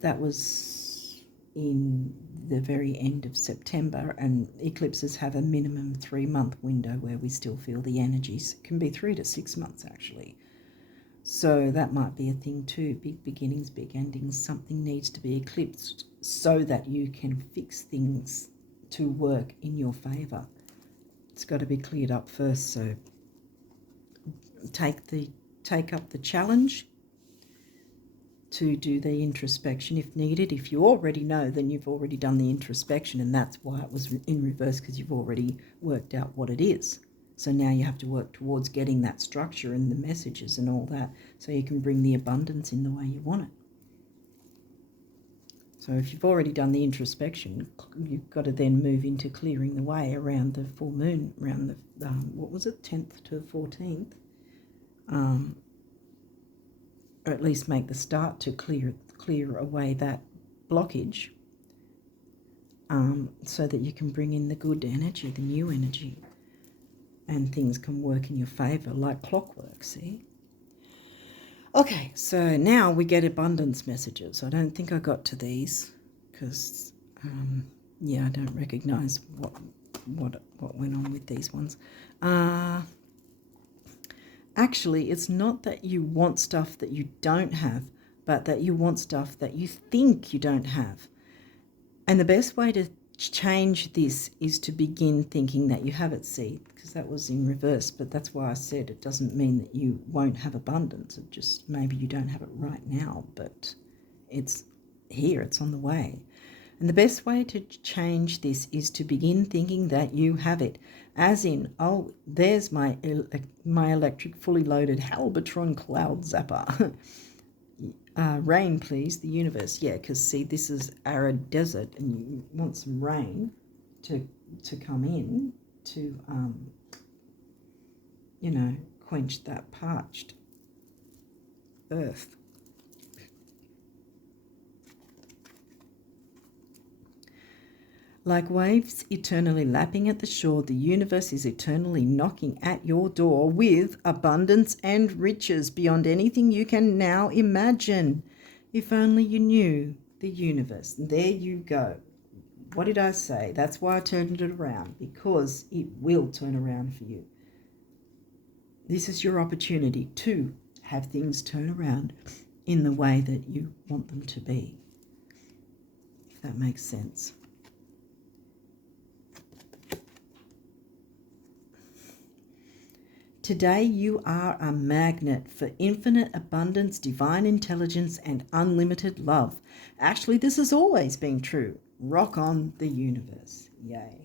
That was in the very end of September, and eclipses have a minimum 3-month window where we still feel the energies. It can be 3 to 6 months actually. So that might be a thing too. Big beginnings, big endings. Something needs to be eclipsed so that you can fix things to work in your favour. It's got to be cleared up first. So take up the challenge to do the introspection if needed. If you already know, then you've already done the introspection, and that's why it was in reverse, because you've already worked out what it is. So now you have to work towards getting that structure and the messages and all that, so you can bring the abundance in the way you want it. So if you've already done the introspection, you've got to then move into clearing the way around the full moon, around the, 10th to 14th, or at least make the start to clear away that blockage, so that you can bring in the good energy, the new energy, and things can work in your favour like clockwork, see? Okay, so now we get abundance messages. I don't think I got to these because, I don't recognise what went on with these ones. Actually, it's not that you want stuff that you don't have, but that you want stuff that you think you don't have. And the best way to change this is to begin thinking that you have it, see, because that was in reverse, but that's why I said it doesn't mean that you won't have abundance. It just, maybe you don't have it right now, but it's here, it's on the way. And the best way to change this is to begin thinking that you have it, as in, oh, there's my electric fully loaded Halbatron cloud zapper. Rain, please, the universe. Yeah, because see, this is arid desert, and you want some rain to come in to, quench that parched earth. Like waves eternally lapping at the shore, the universe is eternally knocking at your door with abundance and riches beyond anything you can now imagine. If only you knew the universe. There you go. What did I say? That's why I turned it around, because it will turn around for you. This is your opportunity to have things turn around in the way that you want them to be, if that makes sense. Today you are a magnet for infinite abundance, divine intelligence, and unlimited love. Actually, this has always been true. Rock on, the universe. Yay.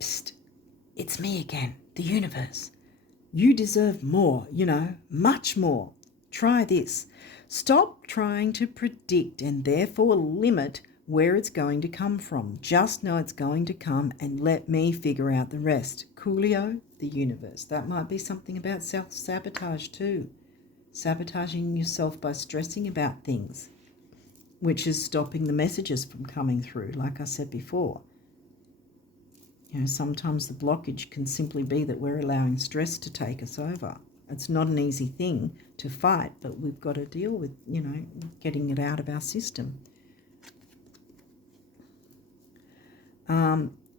Psst. It's me again, the universe. You deserve more, much more. Try this. Stop trying to predict and therefore limit where it's going to come from. Just know it's going to come and let me figure out the rest. Coolio, the universe. That might be something about self-sabotage too. Sabotaging yourself by stressing about things, which is stopping the messages from coming through, like I said before. Sometimes the blockage can simply be that we're allowing stress to take us over. It's not an easy thing to fight, but we've got to deal with, getting it out of our system.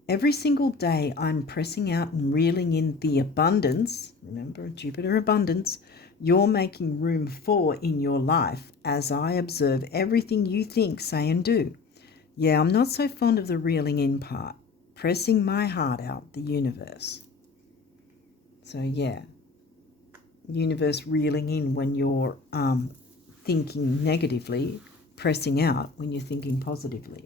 Every single day I'm pressing out and reeling in the abundance, remember Jupiter abundance, you're making room for in your life as I observe everything you think, say and do. Yeah, I'm not so fond of the reeling in part. Pressing my heart out, the universe. So yeah, universe reeling in when you're thinking negatively, pressing out when you're thinking positively.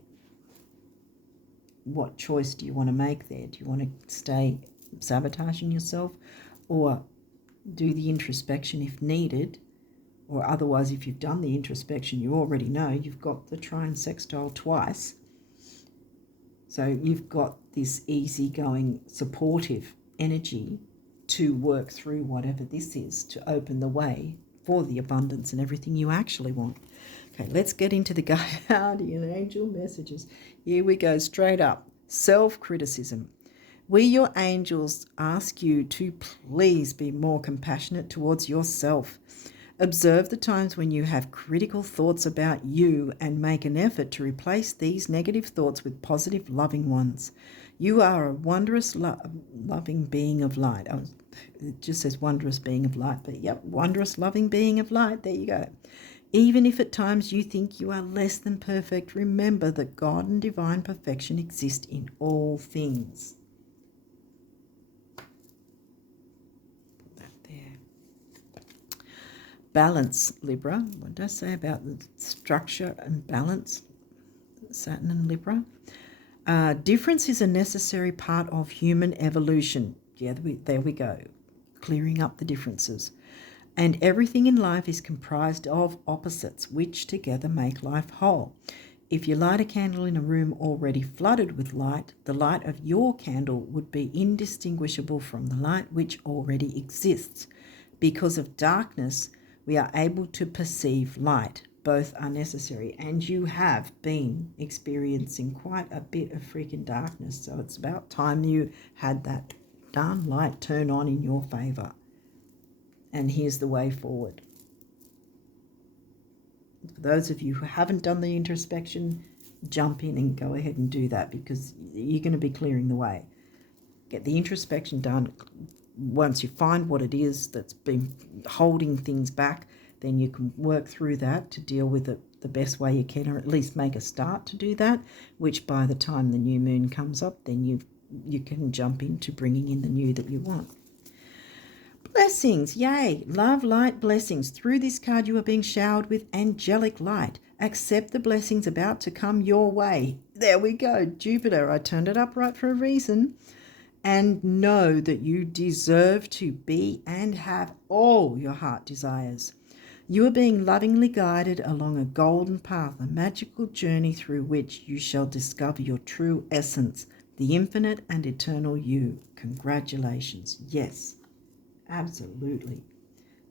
What choice do you want to make there? Do you want to stay sabotaging yourself or do the introspection if needed? Or otherwise, if you've done the introspection, you already know you've got the trine sextile twice. So you've got this easygoing, supportive energy to work through whatever this is, to open the way for the abundance and everything you actually want. Okay, let's get into the guardian angel messages. Here we go, straight up. Self-criticism. We, your angels, ask you to please be more compassionate towards yourself. Observe the times when you have critical thoughts about you and make an effort to replace these negative thoughts with positive, loving ones. You are a wondrous, loving being of light. It just says wondrous being of light, but yep, wondrous, loving being of light. There you go. Even if at times you think you are less than perfect, remember that God and divine perfection exist in all things. Balance, Libra. What did I say about the structure and balance? Saturn and Libra. Difference is a necessary part of human evolution. Yeah, there we go. Clearing up the differences. And everything in life is comprised of opposites, which together make life whole. If you light a candle in a room already flooded with light, the light of your candle would be indistinguishable from the light which already exists. Because of darkness, we are able to perceive light. Both are necessary. And you have been experiencing quite a bit of freaking darkness. So it's about time you had that darn light turn on in your favor. And here's the way forward. For those of you who haven't done the introspection, jump in and go ahead and do that because you're going to be clearing the way. Get the introspection done. Once you find what it is that's been holding things back, then you can work through that to deal with it the best way you can, or at least make a start to do that, which by the time the new moon comes up, then you can jump into bringing in the new that you want. Blessings, yay, love, light, blessings. Through this card you are being showered with angelic light. Accept the blessings about to come your way. There we go, Jupiter. I turned it upright for a reason. And know that you deserve to be and have all your heart desires. You are being lovingly guided along a golden path, a magical journey through which you shall discover your true essence, the infinite and eternal you. Congratulations. Yes, absolutely.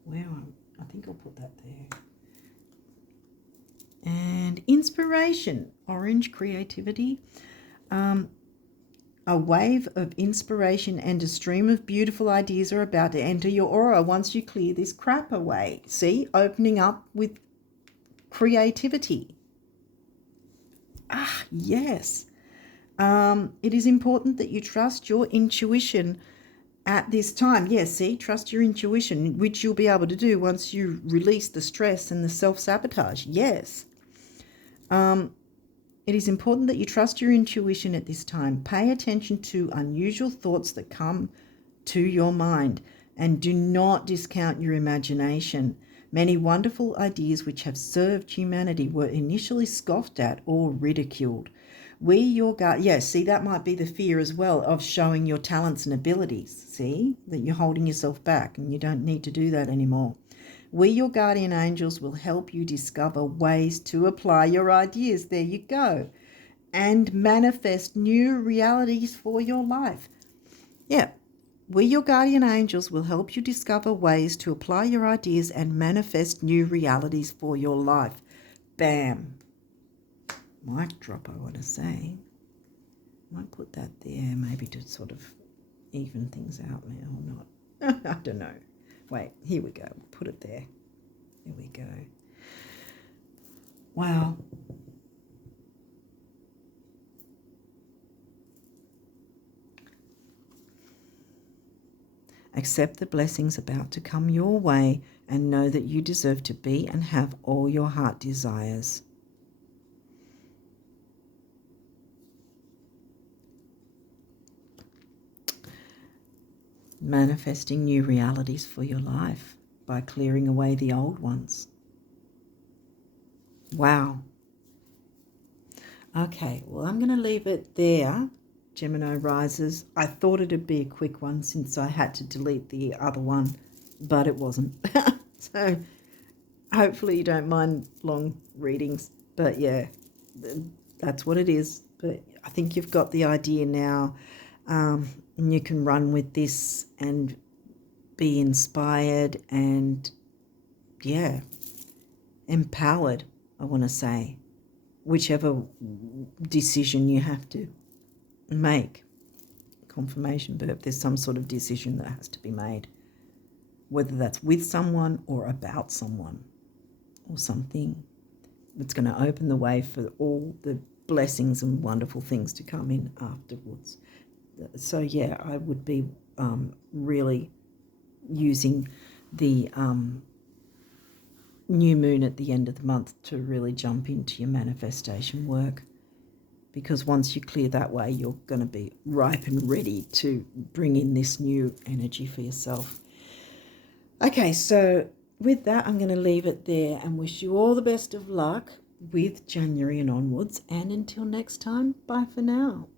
Well, I think I'll put that there. And inspiration, orange creativity. A wave of inspiration and a stream of beautiful ideas are about to enter your aura once you clear this crap away. See, opening up with creativity. Ah, yes. It is important that you trust your intuition at this time. Yes, see, trust your intuition, which you'll be able to do once you release the stress and the self-sabotage. Yes. It is important that you trust your intuition at this time. Pay attention to unusual thoughts that come to your mind and do not discount your imagination. Many wonderful ideas which have served humanity were initially scoffed at or ridiculed. See, that might be the fear as well of showing your talents and abilities. See, that you're holding yourself back and you don't need to do that anymore. We, your guardian angels, will help you discover ways to apply your ideas. There you go. And manifest new realities for your life. Yeah. We, your guardian angels, will help you discover ways to apply your ideas and manifest new realities for your life. Bam. Mic drop, I want to say. Might put that there maybe to sort of even things out now or not. I don't know. Wait, here we go. Put it there. There we go. Wow. Accept the blessings about to come your way and know that you deserve to be and have all your heart desires. Manifesting new realities for your life by clearing away the old ones. Wow. Okay, well, I'm going to leave it there, Gemini risers. I thought it'd be a quick one since I had to delete the other one, but it wasn't. So hopefully you don't mind long readings, but yeah, that's what it is. But I think you've got the idea now, and you can run with this and be inspired and, yeah, empowered, I want to say, whichever decision you have to make. Confirmation burp, there's some sort of decision that has to be made, whether that's with someone or about someone or something. It's going to open the way for all the blessings and wonderful things to come in afterwards. So yeah, I would be really using the new moon at the end of the month to really jump into your manifestation work, because once you clear that way, you're going to be ripe and ready to bring in this new energy for yourself. Okay, so with that, I'm going to leave it there and wish you all the best of luck with January and onwards. And until next time, bye for now.